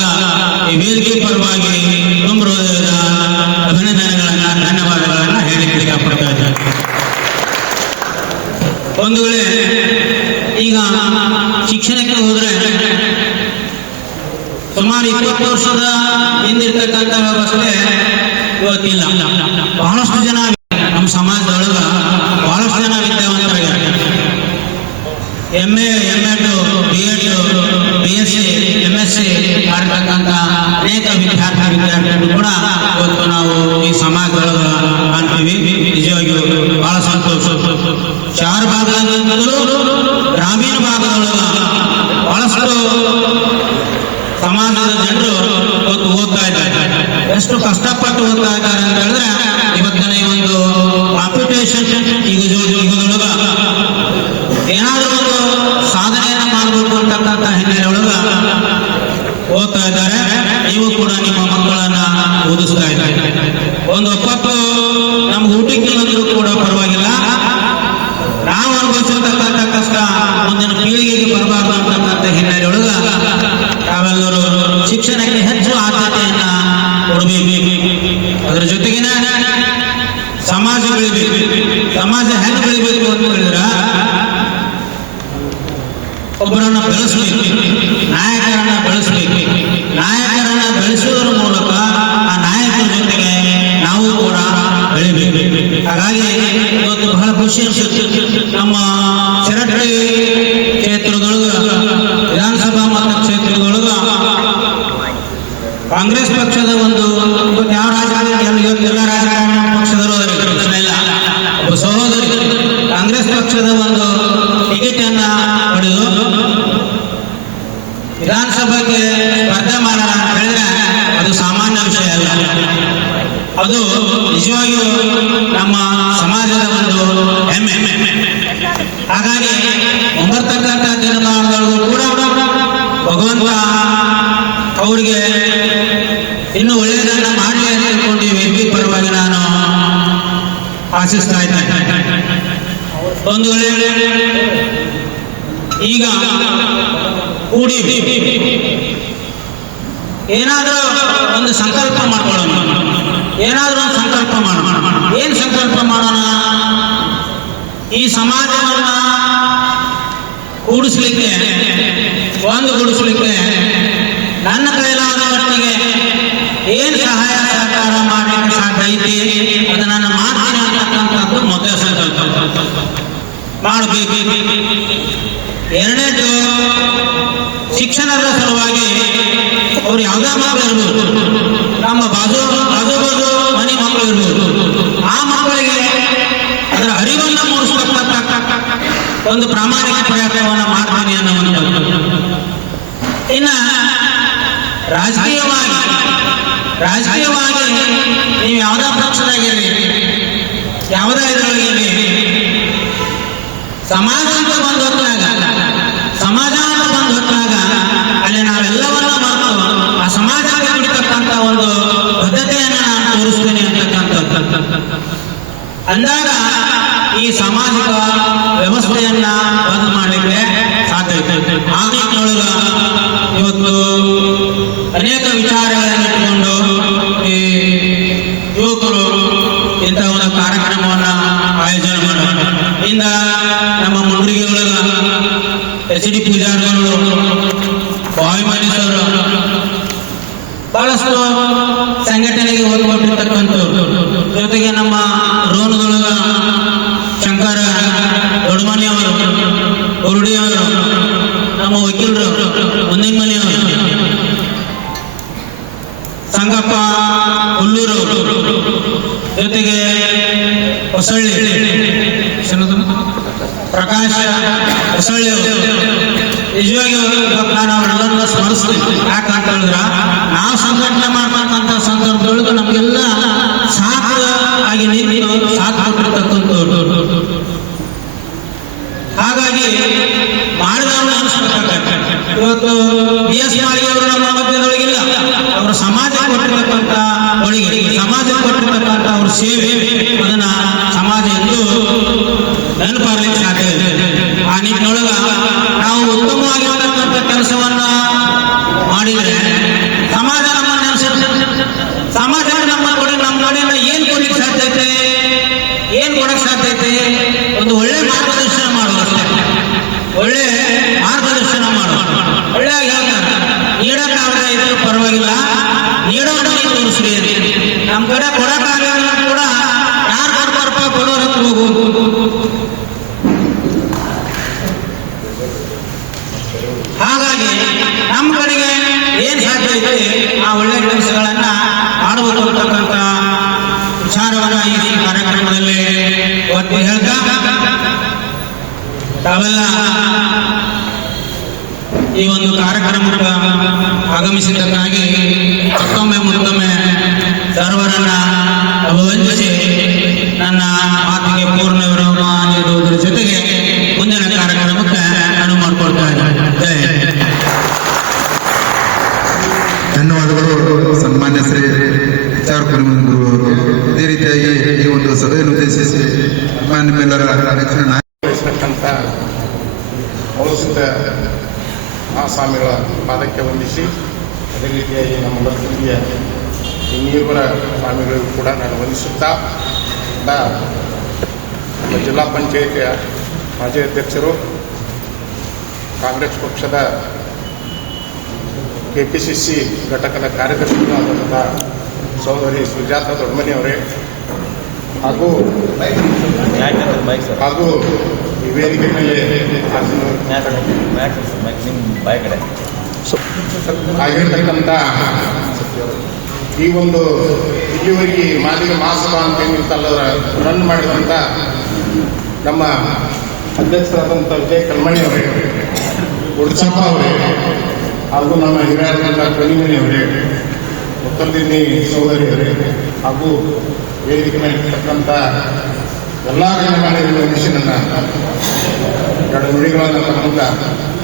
ಈ ವೇದಿಕೆ ಪರವಾಗಿ ತುಂಬ ಅಭಿನಂದನೆಗಳನ್ನ, ಧನ್ಯವಾದಗಳನ್ನ ಹೇಳಿಕ್ಕೆ ಇಷ್ಟಪಡ್ತಾ ಇದ್ದಾರೆ. ಒಂದು ವೇಳೆ ಈಗ ಶಿಕ್ಷಣಕ್ಕೆ ಹೋದ್ರೆ ಸುಮಾರು 20 ವರ್ಷದ ಹಿಂದಿರ್ತಕ್ಕಂಥ ವ್ಯವಸ್ಥೆ ಇವತ್ತಿಲ್ಲ. ಬಹಳಷ್ಟು ಜನ ನಮ್ಮ ಸಮಾಜದೊಳಗ ಬಹಳಷ್ಟು ಜನ ವಿದ್ಯಾವಂತರಾಗಿದ್ದಾರೆ. MA, MEd, B.Ed, B.Sc, MSc ಮಾಡತಕ್ಕಂಥ ಅನೇಕ ವಿದ್ಯಾರ್ಥಿಗಳು ಕೂಡ ಇವತ್ತು ನಾವು ಈ ಸಮಾಜದೊಳಗ ಕಾಣ್ತೀವಿ. ನಿಜವಾಗಿಯೂ ಬಹಳ ಸಂತೋಷ. ಶಹರ ಭಾಗದಲ್ಲೂ ಗ್ರಾಮೀಣ ಭಾಗದೊಳಗ ಬಹಳಷ್ಟು ಸಮಾಜದ ಜನರು ಇವತ್ತು ಓದ್ತಾ ಇದ್ದಾರೆ. ಎಷ್ಟು ಕಷ್ಟಪಟ್ಟು ಓದ್ತಾ ಇದ್ದಾರೆ ಅಂತ ಹೇಳಿದ್ರೆ ಇವತ್ತಿನ ಈ ಒಂದು ಕಾಂಪಿಟೇಷನ್ ಯುಗದೊಳಗ ಏನಾದರೂ ಒಂದು ಸಾಧನೆಯನ್ನ ಮಾಡಬೇಕು ಅಂತಕ್ಕಂಥ ಹಿನ್ನೆಲೆಯೊಳಗ ಓದ್ತಾ ಇದ್ದಾರೆ. ನೀವು ಕೂಡ ನಿಮ್ಮ ಮಕ್ಕಳನ್ನ ಓದಿಸ್ತಾ ಇದ್ದಾರೆ. ಒಂದು ಒಪ್ಪತ್ತು ನಮ್ಗೆ ಊಟಕ್ಕೆ ಬಂದರೂ ಕೂಡ ಪರವಾಗಿಲ್ಲ, ನಾವು ಅನುಭವಿಸಿರ್ತಕ್ಕಂಥ ಕಷ್ಟ ಮುಂದಿನ ಪೀಳಿಗೆಗೆ ಬರಬಾರ್ದು ಅಂತಕ್ಕಂಥ ಹಿನ್ನೆಲೆಯೊಳಗ ತಾವೆಲ್ಲರೂ ಶಿಕ್ಷಣಕ್ಕೆ ಹೆಚ್ಚು ಆದ್ಯತೆಯನ್ನ ಕೊಡಬೇಕು. ಅದರ ಜೊತೆಗಿನ ಸಮಾಜ ಬೆಳಿಬೇಕು. ಸಮಾಜ ಹೆಂಗೆ ಬೆಳಿಬೇಕು ಅಂತ ಹೇಳಿದ್ರ ಒಬ್ಬರನ್ನ ಬೆಳೆಸಬೇಕು, ನಾಯಕರನ್ನ ಬೆಳೆಸಬೇಕು. ನಾಯಕರನ್ನ ಬೆಳೆಸುವುದರ ಮೂಲಕ ಆ ನಾಯಕರ ಜೊತೆಗೆ ನಾವು ಕೂಡ ಬೆಳಿಬೇಕು. ಹಾಗಾಗಿ ಇವತ್ತು ಬಹಳ ಖುಷಿ ಅನಿಸುತ್ತೆ. ನಮ್ಮ ಶಿರಟ್ಟಿ ಕ್ಷೇತ್ರದೊಳಗ, ವಿಧಾನಸಭಾ ಮತಕ್ಷೇತ್ರದೊಳಗ ಕಾಂಗ್ರೆಸ್ ಪಕ್ಷದ ಒಂದು ಯಾವ ರಾಜಕಾರಣ ಎಲ್ಲ ರಾಜಕಾರಣ ಪಕ್ಷದರು ಪ್ರಶ್ನೆ ಇಲ್ಲ. ಒಬ್ಬ ಸಹೋದರಿ ಕಾಂಗ್ರೆಸ್ ಪಕ್ಷದ ಒಂದು ಟಿಕೆಟ್ ಅನ್ನ ಪಡೆದು ವಿಧಾನಸಭೆಗೆ ಸ್ಪರ್ಧೆ ಮಾಡೋಣ ಅಂತ ಹೇಳಿದ್ರೆ ಅದು ಸಾಮಾನ್ಯ ವಿಷಯ ಅಲ್ಲ. ಅದು ನಿಜವಾಗಿಯೂ ನಮ್ಮ ಸಮಾಜದ ಒಂದು ಹೆಮ್ಮೆ. ಹಾಗಾಗಿ ಮುಂಬರ್ತಕ್ಕಂಥ ದಿನಮಾನಗಳಿಗೂ ಕೂಡ ಭಗವಂತ ಅವರಿಗೆ ಇನ್ನೂ ಒಳ್ಳೆಯದನ್ನ ಮಾಡಲಿ ಅಂತ ಹೇಳ್ಕೊಂಡು ಈ ವೇದಿಕೆ ಪರವಾಗಿ ನಾನು ಆಶಿಸ್ತಾ ಇದ್ದೇನೆ. ಒಂದು ವೇಳೆ ಈಗ ಕೂಡಿ ಏನಾದರೂ ಒಂದು ಸಂಕಲ್ಪ ಮಾಡ್ಕೊಳ್ಳೋಣ. ಏನಾದರೂ ಒಂದು ಸಂಕಲ್ಪ ಮಾಡೋಣ. ಏನ್ ಸಂಕಲ್ಪ ಮಾಡೋಣ? ಈ ಸಮಾಜವನ್ನ ಕೂಡಿಸ್ಲಿಕ್ಕೆ, ಒಂದುಗೂಡಿಸ್ಲಿಕ್ಕೆ ನನ್ನ ಕೈಲಾದ ಮಟ್ಟಿಗೆ ಏನ್ ಸಹಾಯ ಮಾಡಬೇಕು. ಎರಡನೇದು ಶಿಕ್ಷಣದ ಸಲುವಾಗಿ ಅವ್ರು ಯಾವುದೇ ಮಕ್ಕಳು ಇರ್ಬೋದು, ನಮ್ಮ ಬಾಜು ಮನೆ ಮಕ್ಕಳು ಇರ್ಬೋದು, ಆ ಮಕ್ಕಳಿಗೆ ಅದರ ಅರಿವನ್ನು ಮೂಡಿಸ್ತಕ್ಕಂಥ ಒಂದು ಪ್ರಾಮಾಣಿಕ ಪ್ರಯತ್ನವನ್ನು ಮಾಡ್ತೀನಿ ಅನ್ನುವಂಥದ್ದು. ಇನ್ನು ರಾಜಕೀಯವಾಗಿ ನೀವು ಯಾವುದೇ ಪಕ್ಷದಾಗಿರಿ, ಯಾವುದೇ ಇದರೊಳಗಿರಿ, ಸಮಾಜ ಅಂತ ಬಂದು ಹೊತ್ತಾಗ ಅಲ್ಲಿ ನಾವೆಲ್ಲವನ್ನ ಮರೆತು ಆ ಸಮಾಜಕ್ಕೆ ಬಿಡ್ತಕ್ಕಂಥ ಒಂದು ಬದ್ಧತೆಯನ್ನು ನಾನು ತೋರಿಸ್ತೇನೆ ಅಂತಕ್ಕಂಥದ್ದು. ಅಂದಾಗ ಈ ಸಾಮಾಜಿಕ ವ್ಯವಸ್ಥೆಯನ್ನ ಬಂದ್ ಮಾಡಲಿಕ್ಕೆ ಸಾಧ್ಯ ಐತೆ. ಆ ನಿಟ್ಟಿನೊಳಗ ಇವತ್ತು ಅನೇಕ ವಿಚಾರಗಳನ್ನು ಇಟ್ಟುಕೊಂಡು ಈ ಯುವಕರು ಇಂತಹ ಒಂದು ಕಾರ್ಯಕ್ರಮವನ್ನ ಆಯೋಜನೆ ಮಾಡೋದು. ಇಂದ ನಮ್ಮ ಮುಂಡ್ರಿಗೆ ಒಳಗ HD ಪೂಜಾರಿಗಳು, ಬಾವಿಮನಿಸರು ಬಹಳಷ್ಟು ಸಂಘಟನೆಗೆ ಹೋಗ್ಕೊಟ್ಟಿರ್ತಕ್ಕಂಥವ್ರು. ಜೊತೆಗೆ ನಮ್ಮ ರೋಣದೊಳಗ ಶಂಕರ ದೊಡ್ಡಮನೆಯವರು, ಉರುಡಿಯವರು, ನಮ್ಮ ವಕೀಲರು ಮುಂದಿನ ಮನೆಯವರು, ಸಂಗಪ್ಪ ಹುಲ್ಲೂರು, ಜೊತೆಗೆ ಹೊಸಳ್ಳಿ ಪ್ರಕಾಶ ಹೊಸಳ್ಳಿ. ನಿಜವಾಗಿ ನಾನು ಅವರೆಲ್ಲರನ್ನ ಸ್ಮರಿಸ್ತೀನಿ. ಯಾಕಂತ ಹೇಳಿದ್ರ ನಾವು ಸಂಘಟನೆ ಮಾಡ್ತಕ್ಕಂಥ ಸಂದರ್ಭದೊಳಗೆ ನಮಗೆಲ್ಲ ಸಾಥ್ ಆಗಿ ನಿಂತು ಸಾಥ್ ಕೊಟ್ಟಿರ್ತಕ್ಕಂಥವ್ರು. ಹಾಗಾಗಿ ಮಾಡಿದವ್ರು ಅನಿಸ್ಬೇಕಾಗತ್ತೆ. ಇವತ್ತು BS ಮಾಳಿಗೆಯವರು ನಮ್ಮ ಮಧ್ಯದೊಳಗಿಲ್ಲ. ಅವರು ಸಮಾಜ ಕೊಟ್ಟಿರ್ತಕ್ಕಂಥ ಒಳಗೆ ಸಮಾಜಕ್ಕೆ ಕೊಟ್ಟಿರ್ತಕ್ಕಂಥ ಅವ್ರ ಸೇವೆ ಅದನ್ನ ಸಮಾಜ ಎಂದು ನೆನಪಾರ್ಲಿಕ್ಕೆ ಸಾಧ್ಯ ಇದೆ. ಆ ನಿಟ್ಟಿನೊಳಗ ನಾವು ಉತ್ತಮವಾಗಿರ್ತಕ್ಕಂಥ ಕೆಲಸವನ್ನ ಮಾಡಿದ್ರೆ ಸಮಾಜ ನಮ್ಮನ್ನ ಸಮಾಜ ನಮ್ಮ ಕಡೆಯಿಂದ ಏನ್ ಕೊಡ್ಲಿಕ್ಕೆ ಸಾಧ್ಯ ಐತೆ, ಏನ್ ಕೊಡಕ್ ಸಾಧ್ಯ ಐತೆ? ಒಂದು ಒಳ್ಳೆ ಮಾರ್ಗದರ್ಶನ ಮಾಡುವಷ್ಟೇ. ಒಳ್ಳೆ ಮಾರ್ಗದರ್ಶನ ಮಾಡುವ ಒಳ್ಳೆ ಹೇಳ್ತಾರೆ, ನೀಡಕ್ಕಾಗದೆ ಇದ್ರೂ ಪರವಾಗಿಲ್ಲ, ನೀಡೋದನ್ನ ತೋರಿಸ್ರಿ. ನಮ್ಮ ಕಡೆ ಕೊಡಕ್ಕಾಗಲ್ಲ ಕೂಡ ಯಾರು ಕೊಡ್ತಾರಪ್ಪ, ಕೊಡೋರ ಹತ್ರ ಹೋಗು. ಹಾಗಾಗಿ ನಮ್ಮ ಕಡೆಗೆ ಏನ್ ಸಾಧ್ಯ ಐತೆ ಆ ಒಳ್ಳೆ ಕೆಲಸಗಳನ್ನ ಮಾಡಬಹುದು ಅಂತಕ್ಕಂಥ ವಿಚಾರವನ್ನ ಈ ಕಾರ್ಯಕ್ರಮದಲ್ಲಿ ಒತ್ತಿ ಹೇಳ್ತಾ ತಾವೆಲ್ಲ ಈ ಒಂದು ಕಾರ್ಯಕ್ರಮಕ್ಕೆ ಆಗಮಿಸಿದ್ದಕ್ಕಾಗಿ ಮತ್ತೊಮ್ಮೆ ಸರ್ವರನ್ನ ಅಭಿವಂದಿಸಿ ನನ್ನ ಮಾತಿಗೆ ಪೂರ್ಣ ವಿರಾಮ ನೀಡುವುದರ ಜೊತೆಗೆ ಮುಂದಿನ ಕಾರ್ಯಕ್ರಮಕ್ಕೆ ಅನುವು ಮಾಡಿಕೊಡ್ತಾ ಇದ್ದೇನೆ. ಧನ್ಯವಾದಗಳು ಸನ್ಮಾನ್ಯ ಶ್ರೀ HR ಗುರು ಅವರು. ಇದೇ ರೀತಿಯಾಗಿ ಈ ಒಂದು ಸಭೆಯನ್ನು ಉದ್ದೇಶಿಸಿ ನಿಮ್ಮೆಲ್ಲರ ವಹಿಸತಕ್ಕಂಥ ಮೌಲಸಿದ್ಧ ಮಹಾಸ್ವಾಮಿಗಳ ಪಾದಕ್ಕೆ ವಂದಿಸಿ, ಅದೇ ರೀತಿಯಾಗಿ ನಮ್ಮ ಲಕ್ಷ್ಮೀಯ ಇನ್ನಿಬ್ಬರ ಸ್ವಾಮಿಗಳಿಗೂ ಕೂಡ ನಾನು ವಂದಿಸುತ್ತಾ ನಮ್ಮ ಜಿಲ್ಲಾ ಪಂಚಾಯಿತಿಯ ಮಾಜಿ ಅಧ್ಯಕ್ಷರು, ಕಾಂಗ್ರೆಸ್ ಪಕ್ಷದ KPCC ಘಟಕದ ಕಾರ್ಯದರ್ಶಿಗಳಾದಂಥ ಸಹೋದರಿ ಸುಜಾತ ದೊಡ್ಡಮನಿಯವರೇ ಹಾಗೂ ಈ ವೇದಿಕೆ ಮೇಲೆ ಆಗಿರ್ತಕ್ಕಂಥ ಈ ಒಂದು ಇಲ್ಲಿವರೆಗೆ ಮಾದಿಗ ಮಹಾಸಭಾ ಅಂತ ಏನಿರ್ತಲ್ಲ ರನ್ ಮಾಡಿದಂಥ ನಮ್ಮ ಅಧ್ಯಕ್ಷರಾದಂಥ ವಿಜಯ್ ಕಲ್ಮಣಿಯವರೇ, ಉಡ್ಸಪ್ಪ ಅವರೇ, ಹಾಗೂ ನಮ್ಮ ಹಿರಿಯರಾದಂಥ ಕಲಿಮಣಿಯವರೇ, ಮುತ್ತಲ್ದಿನಿ ಸಹೋದರಿಯವರೇ, ಹಾಗೂ ವೇದಿಕೆ ಮೇಲೆ ಇರ್ತಕ್ಕಂಥ ಎಲ್ಲ ಗಣ್ಯಮಾನ್ಯರಿಗೆ ವಂದಿಸಿ ನನ್ನ ಎರಡು ನುಡಿಗಳನ್ನು ತಮ್ಮ ಮುಂದೆ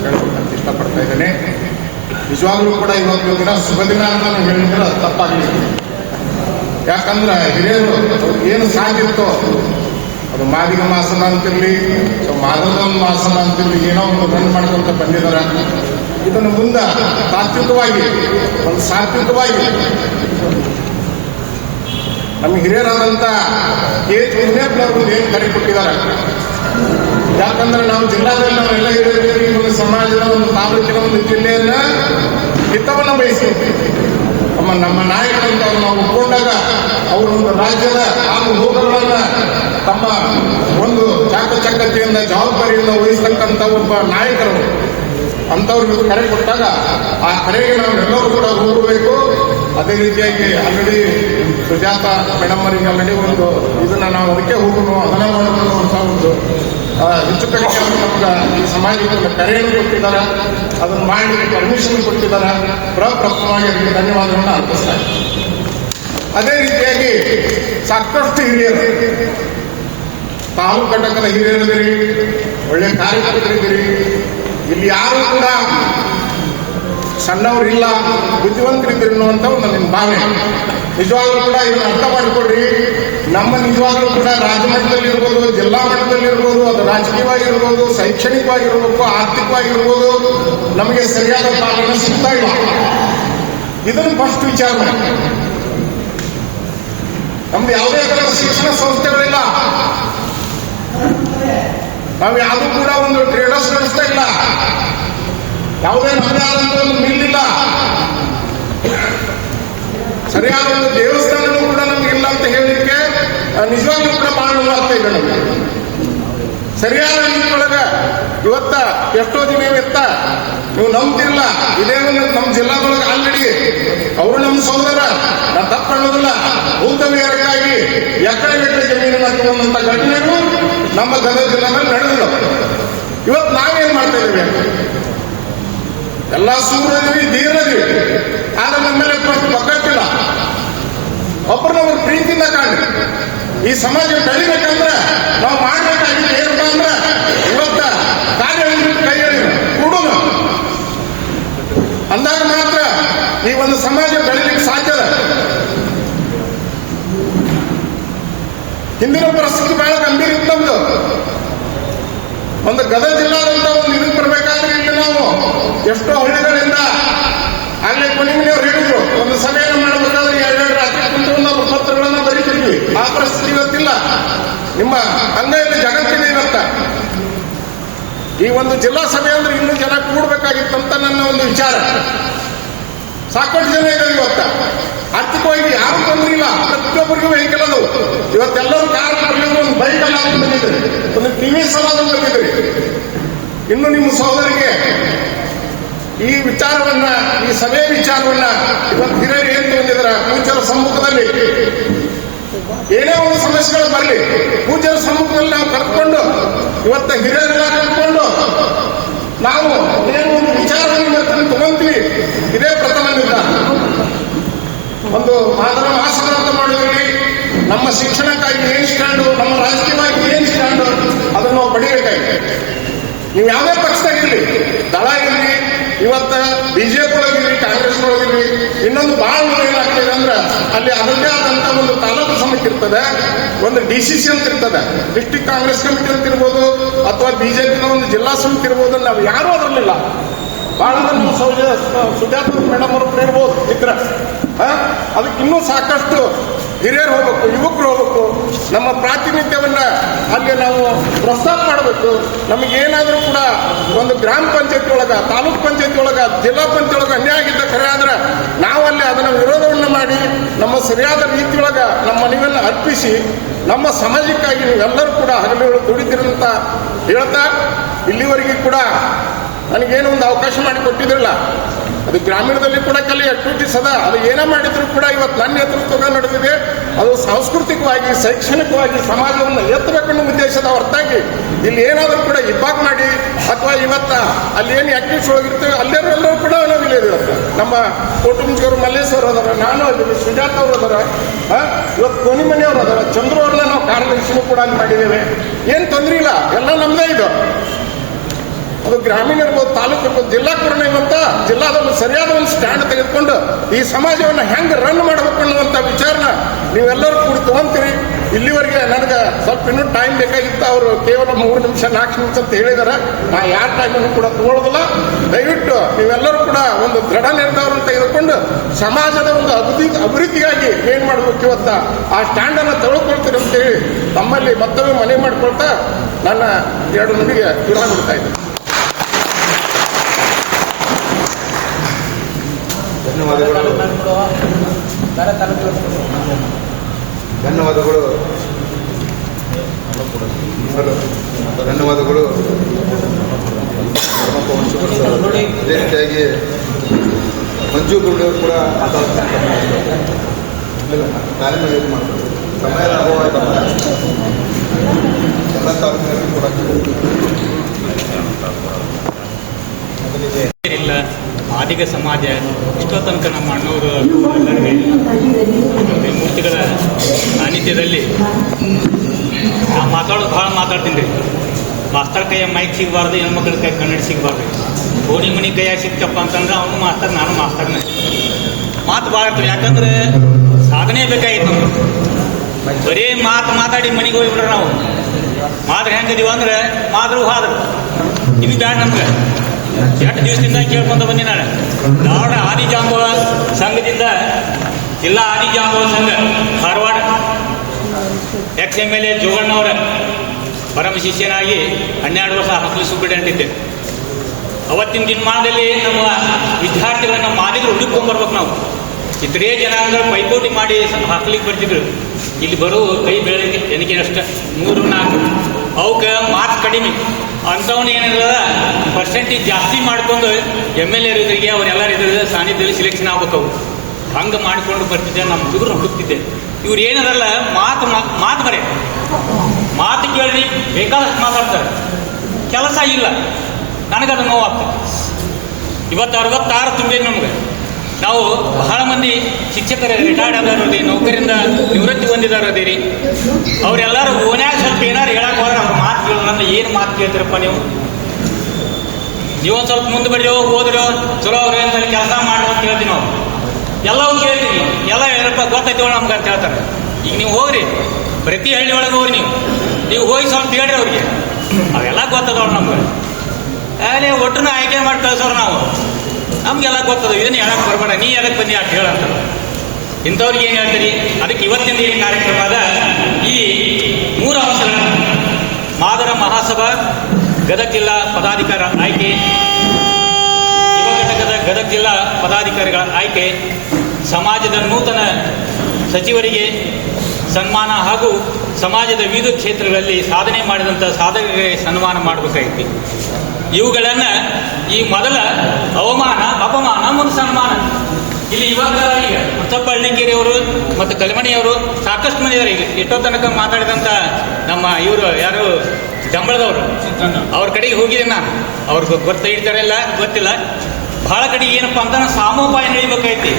ಹೇಳಬೇಕಂತ ಇಷ್ಟಪಡ್ತಾ ಇದ್ದೇನೆ. ನಿಜವಾಗ್ಲೂ ಕೂಡ ಇವತ್ತು ದಿನ ಶುಭ ದಿನ ಅಂತ ನಾನು ಹೇಳಿದ್ರೆ ತಪ್ಪಾಗಲಿಲ್ಲ. ಯಾಕಂದ್ರೆ ಹಿರಿಯರು ಏನು ಸಾಗಿತ್ತೋ ಅದು ಮಾದಿಗ ಮಾಸನ ಅಂತಿರಲಿ, ಮಾಧವ ಮಾಸನ ಅಂತಿರಲಿ, ಏನೋ ಒಂದು ರನ್ ಮಾಡ್ಕೊಂತ ಬಂದಿದ್ದಾರೆ. ಇದನ್ನು ಮುಂದೆ ತಾತ್ವಿಕವಾಗಿ ಒಂದು ಸಾತ್ವಿಕವಾಗಿ ನಮ್ಮ ಹಿರಿಯರಾದಂಥ KH ಏನು ಕರೆ ಕೊಟ್ಟಿದ್ದಾರೆ. ಯಾಕಂದ್ರೆ ನಾವು ಜಿಲ್ಲಾದಲ್ಲಿ ನಾವೆಲ್ಲ ಹಿರಿಯರು ಒಂದು ಸಮಾಜದ ಒಂದು ತಾಲೂಕಿನ ಒಂದು ಜಿಲ್ಲೆಯನ್ನ ಹಿತವನ್ನು ಬಯಸ್ತೀವಿ. ನಮ್ಮ ನಾಯಕರಂತ ನಾವು ಒಪ್ಕೊಂಡಾಗ ಅವರು ಒಂದು ರಾಜ್ಯದ ಹಾಗೂ ಹೋಗಗಳನ್ನ ತಮ್ಮ ಒಂದು ಜಾಗದ ಚಾಕಚಕ್ಯತೆಯಿಂದ ಜವಾಬ್ದಾರಿಯಿಂದ ವಹಿಸ್ತಕ್ಕಂಥ ಒಬ್ಬ ನಾಯಕರು ಅಂಥವ್ರಿಗೆ ಕರೆ ಕೊಟ್ಟಾಗ ಆ ಕರೆಗೆ ನಾವು ಎಲ್ಲರೂ ಕೂಡ ಹೋಗಬೇಕು. ಅದೇ ರೀತಿಯಾಗಿ ಆಲ್ರೆಡಿ ಸುಜಾತ ಮೇಡಮ್ ಅವರಿಗೆ ಆಲ್ರೆಡಿ ಒಂದು ಇದನ್ನ ನಾವು ಅದಕ್ಕೆ ಹೋಗೋಣ ಅದನ್ನ ಮಾಡೋಣ ಅಂತ ಒಂದು ಹೆಚ್ಚು ಕಡೆ ನಮ್ಗೆ ಈ ಸಮಾಜಕ್ಕೆ ಒಂದು ಕರೆಯನ್ನು ಕೊಟ್ಟಿದ್ದಾರೆ, ಅದನ್ನು ಮಾಡಿ ಪರ್ಮಿಷನ್ ಕೊಟ್ಟಿದ್ದಾರೆ. ಪ್ರಪ್ರಥಮವಾಗಿ ಅದಕ್ಕೆ ಧನ್ಯವಾದಗಳನ್ನು ಅರ್ಪಿಸ್ತಾ ಇದ್ದೀನಿ. ಅದೇ ರೀತಿಯಾಗಿ ಸಾಕಷ್ಟು ಹಿರಿಯರು, ತಾಲೂಕು ಘಟಕದ ಹಿರಿಯರಿದ್ದೀರಿ, ಒಳ್ಳೆ ಕಾರ್ಯಕರ್ತರಿದ್ದೀರಿ. ಇಲ್ಲಿ ಯಾರು ಕೂಡ ಸಣ್ಣವರಿಲ್ಲ, ಬುದ್ಧಿವಂತರಿದ್ದೀರಿ ಅನ್ನುವಂಥ ಒಂದು ನಿಮ್ಮ ಭಾವನೆ. ನಿಜವಾಗ್ಲೂ ಕೂಡ ಇದನ್ನು ಅರ್ಥ ಮಾಡಿಕೊಡ್ರಿ. ನಮ್ಮ ನಿಜವಾಗ್ಲೂ ಕೂಡ ರಾಜ್ಯ ಮಟ್ಟದಲ್ಲಿ ಇರ್ಬೋದು, ಜಿಲ್ಲಾ ಮಟ್ಟದಲ್ಲಿ ಇರ್ಬೋದು, ಅದು ರಾಜಕೀಯವಾಗಿರ್ಬೋದು, ಶೈಕ್ಷಣಿಕವಾಗಿರ್ಬೇಕು, ಆರ್ಥಿಕವಾಗಿರ್ಬೋದು, ನಮಗೆ ಸರಿಯಾದ ಪಾಲನೆ ಸಿಗ್ತಾ ಇಲ್ಲ. ಇದನ್ನು ಫಸ್ಟ್ ವಿಚಾರ ಮಾಡಿ. ನಮ್ದು ಯಾವುದೇ ಥರದ ಶಿಕ್ಷಣ ಸಂಸ್ಥೆಗಳಿಲ್ಲ, ನಾವು ಯಾವುದೂ ಕೂಡ ಒಂದು ಟ್ರೇಡರ್ಸ್ ನಡೆಸ್ತಾ ಇಲ್ಲ, ಯಾವುದೇ ನಮ್ಮದೇ ಆದಂತ ಒಂದು ಮಿಲ್ ಇಲ್ಲ, ಸರಿಯಾದ ಒಂದು ದೇವಸ್ಥಾನವೂ ಕೂಡ ನಮಗಿಲ್ಲ ಅಂತ ಹೇಳಲಿಕ್ಕೆ ನಿಜವಾಗ್ಲೂ ಕೂಡ ಬಹಳ ನೋವಾಗ್ತಾ ಇದೆ ನಮಗೆ. ಸರಿಯಾದ ರೀತಿಯೊಳಗೆ ಇವತ್ತ ಎಷ್ಟೋ ದಿನ ಇತ್ತ ನೀವು ನಂಬ್ತಿರಲ್ಲ. ಇದೇ ಒಂದು ನಮ್ಮ ಜಿಲ್ಲಾದೊಳಗೆ ಆಲ್ರೆಡಿ ಅವರು ನಮ್ಮ ಸಹೋದರ, ನಾನು ತಪ್ಪು ಅನ್ನೋದಿಲ್ಲ, ಭೂತವಿಹಾರಕ್ಕಾಗಿ ಎಕರೆ ಗಟ್ಟಲೆ ಜಮೀನನ್ನು ತಗೊಂಡಂತ ಘಟನೆಗಳು ನಮ್ಮ ಗದಗ ಜಿಲ್ಲಾದಲ್ಲಿ ನಡೆದಿಲ್ಲ. ಇವತ್ತು ನಾವೇನ್ ಮಾಡ್ತಾ ಇದ್ದೇವೆ? ಎಲ್ಲ ಸೂರ್ಯದಿವಿ, ಧೀರದಿವಿ, ಆದ್ರೆ ನಮ್ಮ ಮೇಲೆ ಒಗ್ಗಟ್ಟಿಲ್ಲ, ಒಬ್ಬರನ್ನೊಬ್ಬರು ಪ್ರೀತಿಯಿಂದ ಕಾಣಿ. ಈ ಸಮಾಜ ಬೆಳಿಬೇಕಂದ್ರೆ ನಾವು ಮಾಡ್ಬೇಕಾಗಿತ್ತು ಏನಪ್ಪ ಅಂದ್ರೆ ಇವತ್ತ ಕಾರ್ಯ ಕೈ ಕೊಡೋದು ಅಂದಾಗ ಮಾತ್ರ ಈ ಒಂದು ಸಮಾಜ ಬೆಳಿಲಿಕ್ಕೆ ಸಾಧ್ಯದ. ಹಿಂದಿನ ಪರಿಸ್ಥಿತಿ ಬಹಳ ಗಂಭೀರ ಇತ್ತು ನಮ್ದು. ಒಂದು ಗದಗ ಜಿಲ್ಲಾದಂತ ಒಂದು ಇದಕ್ಕೆ ಬರಬೇಕಾದ್ರೆ ಇಲ್ಲಿ ನಾವು ಎಷ್ಟೋ ಹಳ್ಳಿಗಳಿಂದ ಆಗ್ಲೇ ಕೊನೆಮನೆಯವ್ರು ಹೇಳಿದ್ರು, ಒಂದು ಸಭೆಯನ್ನು ಮಾಡಬೇಕಾದ್ರೆ 2 ರಾತ್ರಿ ಕುಂತು ನಾವು ಪತ್ರಗಳನ್ನ ಬರೀತಿದ್ವಿ. ಆ ಪರಿಸ್ಥಿತಿ ಇವತ್ತಿಲ್ಲ. ನಿಮ್ಮ ಅಂಗೈಯಲ್ಲಿ ಜಗತ್ತಿದೆ ಇವತ್ತ. ಈ ಒಂದು ಜಿಲ್ಲಾ ಸಭೆ ಅಂದ್ರೆ ಇನ್ನೂ ಜನ ಕೂಡಬೇಕಾಗಿತ್ತಂತ ನನ್ನ ಒಂದು ವಿಚಾರ. ಸಾಕಷ್ಟು ಜನ ಇದ್ದಾರೆ ಇವತ್ತ. ಆರ್ಥಿಕವಾಗಿ ಯಾರು ತೊಂದರೆ ಇಲ್ಲ, ಪ್ರತಿಯೊಬ್ಬರಿಗೂ ವೆಹಿಕಲ್ ಅದು. ಇವತ್ತೆಲ್ಲರೂ ಕಾರ್ ಬರ್ಲಿದ್ರು, ಒಂದು ಬೈಕ್ ಅಲ್ಲ ಬಂದಿದ್ರಿ, ಒಂದು ಟಿವಿ ಸಲ ಬಂದಿದ್ರಿ. ಇನ್ನು ನಿಮ್ಮ ಸಹೋದರಿಗೆ ಈ ವಿಚಾರವನ್ನ, ಈ ಸಭೆ ವಿಚಾರವನ್ನ ಇವತ್ತು ಹಿರಿಯರು ಏನ್ ತಂದಿದ್ರ, ಪೂಜ್ಯರ ಸಮ್ಮುಖದಲ್ಲಿ ಏನೇ ಒಂದು ಸಮಸ್ಯೆಗಳು ಬರಲಿ, ಪೂಜ್ಯರ ಸಮ್ಮುಖದಲ್ಲಿ ನಾವು ಕರ್ಕೊಂಡು ಇವತ್ತ ಹಿರಿಯರೆಲ್ಲ ಕರ್ಕೊಂಡು ನಾವು ಏನು ಒಂದು ವಿಚಾರವನ್ನು ಇವತ್ತು ತಗೊಂತೀವಿ. ಇದೇ ಪ್ರಥಮ ನಿರ್ಧಾರ. ಒಂದು ಮಾದರ ಆಸನ ಅಂತ ಮಾಡಿದ್ವಿ. ನಮ್ಮ ಶಿಕ್ಷಣಕ್ಕಾಗಿ ಏನ್ ಸ್ಟ್ಯಾಂಡು, ನಮ್ಮ ರಾಜಕೀಯವಾಗಿ ಏನ್ ಸ್ಟ್ಯಾಂಡು, ಅದನ್ನು ನಾವು ಪಡೆಯಬೇಕಾಗಿದೆ. ನೀವು ಯಾವುದೇ ಪಕ್ಷದಾಗಿರ್ಲಿ, ದಳ ಇರಲಿ, ಇವತ್ತ ಬಿಜೆಪಿ ಒಳಗಿರ್ಲಿ, ಕಾಂಗ್ರೆಸ್ ಒಳಗಿರ್ಲಿ, ಇನ್ನೊಂದು ಬಹಳ ಏನಾಗ್ತದೆ ಅಂದ್ರೆ ಅಲ್ಲಿ ಅದರದ್ದೇ ಆದಂತ ಒಂದು ತಾಲೂಕು ಸಮಿತಿ ಇರ್ತದೆ, ಒಂದು ಡಿಸಿಸಿ ಅಂತ ಇರ್ತದೆ, ಡಿಸ್ಟ್ರಿಕ್ಟ್ ಕಾಂಗ್ರೆಸ್ ಕಮಿಟಿ ಅಂತ ಇರ್ಬೋದು, ಅಥವಾ ಬಿಜೆಪಿನ ಒಂದು ಜಿಲ್ಲಾ ಸಮಿತಿ ಇರ್ಬೋದು. ನಾವು ಯಾರೂ ಅದರಲ್ಲಿಲ್ಲ. ಬಹಳ ನಮ್ಮ ಸುಜಾತ ಮೇಡಮ್ ಅವರು ಇರ್ಬೋದು ಇದ್ರ. ಅದಕ್ಕೆ ಇನ್ನೂ ಸಾಕಷ್ಟು ಹಿರಿಯರು ಹೋಗ್ಬೇಕು, ಯುವಕರು ಹೋಗ್ಬೇಕು. ನಮ್ಮ ಪ್ರಾತಿನಿಧ್ಯವನ್ನ ಅಲ್ಲಿ ನಾವು ಪ್ರಸ್ತಾಪ ಮಾಡಬೇಕು. ನಮಗೇನಾದ್ರೂ ಕೂಡ ಒಂದು ಗ್ರಾಮ ಪಂಚಾಯತಿ ಒಳಗ, ತಾಲೂಕ್ ಪಂಚಾಯತಿ ಒಳಗ, ಜಿಲ್ಲಾ ಪಂಚಾಯತ್ ಒಳಗ ಅನ್ಯಾಯ ಆಗಿದ್ದ ಖರೆ ಆದ್ರೆ ನಾವಲ್ಲಿ ಅದನ್ನ ವಿರೋಧವನ್ನ ಮಾಡಿ ನಮ್ಮ ಸರಿಯಾದ ರೀತಿಯೊಳಗ ನಮ್ಮ ಮನವಿಯನ್ನು ಅರ್ಪಿಸಿ ನಮ್ಮ ಸಮಾಜಕ್ಕಾಗಿ ನೀವೆಲ್ಲರೂ ಕೂಡ ಹಗಲು ದುಡಿದಿರಂತ ಹೇಳ್ತಾ, ಇಲ್ಲಿವರೆಗೆ ಕೂಡ ನನಗೇನು ಒಂದು ಅವಕಾಶ ಮಾಡಿ ಕೊಟ್ಟಿದ್ರಲ್ಲ, ಅದು ಗ್ರಾಮೀಣದಲ್ಲಿ ಕೂಡ ಕೆಲವು ಆಕ್ಟಿವಿಟೀಸ್ ಅದ. ಅದು ಏನೇ ಮಾಡಿದ್ರು ಕೂಡ ಇವತ್ತು ನನ್ನ ನೇತೃತ್ವ ನಡೆದಿದೆ. ಅದು ಸಾಂಸ್ಕೃತಿಕವಾಗಿ, ಶೈಕ್ಷಣಿಕವಾಗಿ ಸಮಾಜವನ್ನು ಎತ್ತಬೇಕನ್ನೋ ಉದ್ದೇಶದ ಹೊರತಾಗಿ ಇಲ್ಲಿ ಏನಾದರೂ ಕೂಡ ಇಬ್ಬಾಗ್ ಮಾಡಿ ಅಥವಾ ಇವತ್ತ ಅಲ್ಲಿ ಏನು ಆಕ್ಟಿವಿಟೀಸ್ ಒಳಗಿರ್ತೇವೆ ಅಲ್ಲೆಲ್ಲರೂ ಕೂಡ ನಾವು ಇಲ್ಲೇ ಇವತ್ತು ನಮ್ಮ ಕೋಟುಂಬಿಕರು ಮಲ್ಲೇಶ್ವರ ಅದರ, ನಾನು ಅಲ್ಲಿ ಸುಜಾತ ಅವರು ಅದರ, ಇವತ್ತು ಕೋನಿಮನೆಯವರು ಅದರ, ಚಂದ್ರು ಅವ್ರನ್ನ ನಾವು ಕಾರ್ಯದರ್ಶಿನೂ ಕೂಡ ಅಲ್ಲಿ ಮಾಡಿದ್ದೇವೆ. ಏನು ತೊಂದರೆ ಇಲ್ಲ, ಎಲ್ಲ ನಮ್ಮದೇ ಇದು. ಅದು ಗ್ರಾಮೀಣ ಇರ್ಬೋದು, ತಾಲೂಕು ಇರ್ಬೋದು, ಜಿಲ್ಲಾ ಕೂಡ ಇವತ್ತ ಜಿಲ್ಲಾದಲ್ಲಿ ಸರಿಯಾದ ಒಂದು ಸ್ಟ್ಯಾಂಡ್ ತೆಗೆದುಕೊಂಡು ಈ ಸಮಾಜವನ್ನು ಹೆಂಗೆ ರನ್ ಮಾಡಬೇಕು ಅನ್ನುವಂಥ ವಿಚಾರನ ನೀವೆಲ್ಲರೂ ಕೂಡ ತಗೊಂತೀರಿ. ಇಲ್ಲಿವರೆಗೆ ನನಗೆ ಸ್ವಲ್ಪ ಇನ್ನೂ ಟೈಮ್ ಬೇಕಾಗಿತ್ತು. ಅವರು ಕೇವಲ 3 ನಿಮಿಷ 4 ನಿಮಿಷ ಅಂತ ಹೇಳಿದಾರೆ. ನಾ ಯಾರ ಟೈಮನ್ನು ಕೂಡ ತಗೊಳ್ಳೋದಿಲ್ಲ. ದಯವಿಟ್ಟು ನೀವೆಲ್ಲರೂ ಕೂಡ ಒಂದು ದೃಢ ನಿರ್ಧಾರವನ್ನು ತೆಗೆದುಕೊಂಡು ಸಮಾಜದ ಒಂದು ಅಭಿವೃದ್ಧಿಗಾಗಿ ಏನ್ ಮಾಡಬೇಕು ಇವತ್ತ ಆ ಸ್ಟ್ಯಾಂಡ್ ಅನ್ನು ತಗೊಳ್ಕೊಳ್ತೀರಿ ಅಂತೇಳಿ ತಮ್ಮಲ್ಲಿ ಮತ್ತೊಮ್ಮೆ ಮನವಿ ಮಾಡಿಕೊಳ್ತಾ ನನ್ನ 2 ನುಡಿಗೆ ವಿರಾಮ ಬಿಡ್ತಾ ಇದ್ದೀನಿ. ಧನ್ಯವಾದಗಳು. ಧನ್ಯವಾದಗಳು. ಅದೇ ರೀತಿಯಾಗಿ ಮಂಜು ಗುರುಡವರು ಕೂಡ ಮಾತಾಡ್ತಾರೆ. ತಾಲೀಮು ಇದು ಮಾಡ್ತಾರೆ. ಸಮಯದ ಅಭಾವ ಎಲ್ಲ ತಾಲೂಕಿನಲ್ಲಿ ಕೂಡ ಇಲ್ಲ ಆದಿಗ ಸಮಾಜ ಇಷ್ಟೋ ತನಕ ನಮ್ಮ ಅಣ್ಣವರು ಎಲ್ಲರಿಗೆ ಮೂರ್ತಿಗಳ ಸಾನ್ನಿಧ್ಯದಲ್ಲಿ ನಾವು ಮಾತಾಡೋದು ಭಾಳ ಮಾತಾಡ್ತೀನಿ ರೀ. ಮಾಸ್ತರ್ ಕೈಯ ಮೈಕ್ ಸಿಗಬಾರ್ದು, ಹೆಣ್ಮಕ್ಳ ಕೈ ಕನ್ನಡ ಸಿಗಬಾರ್ದು. ಓಣಿ ಮಣಿ ಕೈಯಾಗ ಸಿಕ್ತಪ್ಪ ಅಂತಂದ್ರೆ ಅವನು ಮಾಸ್ತರ್, ನಾನು ಮಾಸ್ತರ್ನೇ. ಮಾತು ಭಾಳ ಇರ್ತದೆ. ಯಾಕಂದ್ರೆ ಸಾಧನೆ ಬೇಕಾಗಿತ್ತು ನಮ್ಗೆ. ಬರೀ ಮಾತಾಡಿ ಮನೆಗೆ ಹೋಗ್ಬಿಟ್ರೆ ನಾವು ಮಾತ್ರ ಹೆಂಗಿದೀವಿ ಅಂದ್ರೆ ಮಾದ್ರು ಹಾದ್ರು ಇದು ಬ್ಯಾಡ ನಮ್ಗೆ. ಎಷ್ಟು ದಿವಸದಿಂದ ಕೇಳ್ಕೊಂತ ಬಂದಿ ನಾನು. ಧಾರವಾಡ ಆದಿಜಾಂಬವ ಸಂಘದಿಂದ, ಜಿಲ್ಲಾ ಆದಿಜಾಂಬವ ಸಂಘ ಧಾರವಾಡ XMLA ಜೋಗಣ್ಣವರ ಪರಮ ಶಿಷ್ಯನಾಗಿ 12 ವರ್ಷ ಹಾಸ್ಟೆಲ್ ಸೂಪ್ರಿಡೆಂಟ್ ಇದ್ದೆ. ಅವತ್ತಿನ ದಿನಮಾನದಲ್ಲಿ ನಮ್ಮ ವಿದ್ಯಾರ್ಥಿಗಳನ್ನ ಮಾದಿದ್ರು ಹುಡುಕೊಂಡ್ಬರ್ಬೇಕು ನಾವು. ಇತರೇ ಜನಾಂಗಗಳು ಪೈಪೋಟಿ ಮಾಡಿ ಹಾಸ್ಟೆಲಿಗೆ ಬರ್ತಿದ್ರು. ಇಲ್ಲಿ ಬರೋ ಕೈ ಬೆಳಗ್ಗೆ ಎಣಿಕೆ ಅಷ್ಟೇ 3-4 ಅವಕ್ಕೆ ಮಾರ್ಕ್ಸ್ ಕಡಿಮೆ. ಅಂಥವ್ನು ಏನಿಲ್ಲ ಪರ್ಸೆಂಟೇಜ್ ಜಾಸ್ತಿ ಮಾಡ್ಕೊಂಡು MLA ಇರೋದ್ರಿಗೆ ಅವರೆಲ್ಲರೂ ಇದ್ರ ಸಾನ್ನಿಧ್ಯದಲ್ಲಿ ಸಿಲೆಕ್ಷನ್ ಆಗ್ಬೇಕು. ಅವು ಹಂಗೆ ಮಾಡಿಕೊಂಡು ಬರ್ತಿದ್ದೆ. ನಮ್ಮ ಹುಡುಗರು ಹುಡುಕ್ತಿದ್ದೆ. ಇವ್ರು ಏನದಲ್ಲ ಮಾತು ಬರೀ ಮಾತು ಕೇಳಿ ಬೇಕಾದಷ್ಟು ಮಾತಾಡ್ತಾರೆ, ಕೆಲಸ ಇಲ್ಲ. ನನಗದು ನೋವಾಗ್ತದೆ. ಇವತ್ತು 66 ತುಂಬೇನು ನಮ್ಗೆ. ನಾವು ಬಹಳ ಮಂದಿ ಶಿಕ್ಷಕರ ರಿಟೈರ್ಡ್ ಆದವ್ರದಿ, ನೌಕರಿಂದ ನಿವೃತ್ತಿ ಹೊಂದಿದಾರದಿರಿ. ಅವರೆಲ್ಲರೂ ಓನ್ಯಾಗ ಸ್ವಲ್ಪ ಏನಾರು ಹೇಳಕ್ಕೆ ಹೋದ್ರೆ ಅವ್ರ ಮಾತು ಕೇಳೋದ್ರಿಂದ ಏನು ಮಾತು ಕೇಳ್ತೀರಪ್ಪ ನೀವು? ನೀವೊಂದು ಸ್ವಲ್ಪ ಮುಂದೆ ಬರೋ ಹೋದ್ರು ಚಲೋ ಅವ್ರು ಏನು ಕೆಲಸ ಮಾಡೋ ಅಂತ ಹೇಳ್ತೀವಿ ನಾವು. ಎಲ್ಲವೂ ಕೇಳ್ತೀವಿ. ಎಲ್ಲ ಏನಪ್ಪ ಗೊತ್ತೈತಿವಳು ನಮ್ಗೆ ಅಂತ ಹೇಳ್ತಾರೆ. ಈಗ ನೀವು ಹೋಗ್ರಿ, ಪ್ರತಿ ಹಳ್ಳಿ ಒಳಗೆ ಹೋಗ್ರಿ, ನೀವು ಹೋಗಿ ಸ್ವಲ್ಪ ಹೇಳ್ರಿ ಅವ್ರಿಗೆ. ಅವೆಲ್ಲ ಗೊತ್ತದವ್ರು ನಮ್ಗೆ. ಅಲ್ಲೇ ಒಟ್ಟನ್ನು ಆಯ್ಕೆ ಮಾಡಿ ಕಳ್ಸೋರು ನಾವು. ನಮಗೆಲ್ಲ ಗೊತ್ತದ. ಇದನ್ನು ಹೇಳಕ್ಕೆ ಬರಬೇಡ, ನೀ ಎದಕ್ಕೆ ಬಂದಿ ಅಷ್ಟು ಹೇಳಂತ. ಇಂಥವ್ರಿಗೆ ಏನು ಹೇಳ್ತೀರಿ? ಅದಕ್ಕೆ ಇವತ್ತಿನ ಈ ಕಾರ್ಯಕ್ರಮದ ಈ 3 ಅಂಶಗಳನ್ನು ಮಾದರ ಮಹಾಸಭಾ ಗದಗ ಜಿಲ್ಲಾ ಪದಾಧಿಕಾರ ಆಯ್ಕೆ, ಯುವ ಘಟಕದ ಗದಗ ಜಿಲ್ಲಾ ಪದಾಧಿಕಾರಿಗಳ ಆಯ್ಕೆ, ಸಮಾಜದ ನೂತನ ಸಚಿವರಿಗೆ ಸನ್ಮಾನ ಹಾಗೂ ಸಮಾಜದ ವಿವಿಧ ಕ್ಷೇತ್ರಗಳಲ್ಲಿ ಸಾಧನೆ ಮಾಡಿದಂಥ ಸಾಧಕರಿಗೆ ಸನ್ಮಾನ ಮಾಡಬೇಕಾಗಿತ್ತು. ಇವುಗಳನ್ನು ಈ ಮೊದಲ ಅವಮಾನ, ಅಪಮಾನ, ಮುಂದೆ ಸನ್ಮಾನ. ಇಲ್ಲಿ ಇವಾಗ ಈಗ ಮುತ್ತಪ್ಪ ಹಳ್ಳಿಕೇರಿಯವರು ಮತ್ತು ಕಲ್ಮಣಿಯವರು ಸಾಕಷ್ಟು ಮಂದಿ ಇದ್ದಾರೆ. ಈಗ ಎಷ್ಟೋ ತನಕ ಮಾತಾಡಿದಂಥ ನಮ್ಮ ಇವರು ಯಾರು ಡಂಬಳದವರು, ಅವ್ರ ಕಡೆಗೆ ಹೋಗಿದ್ದೀನಿ ನಾನು. ಅವ್ರಿಗೆ ಗೊತ್ತಿಡ್ತಾರೆ ಇಲ್ಲ ಗೊತ್ತಿಲ್ಲ. ಬಹಳ ಕಡೆಗೆ ಏನಪ್ಪ ಅಂತ ಸಾಮೋಪಾಯ ನಡಿಬೇಕಾಯ್ತಿ.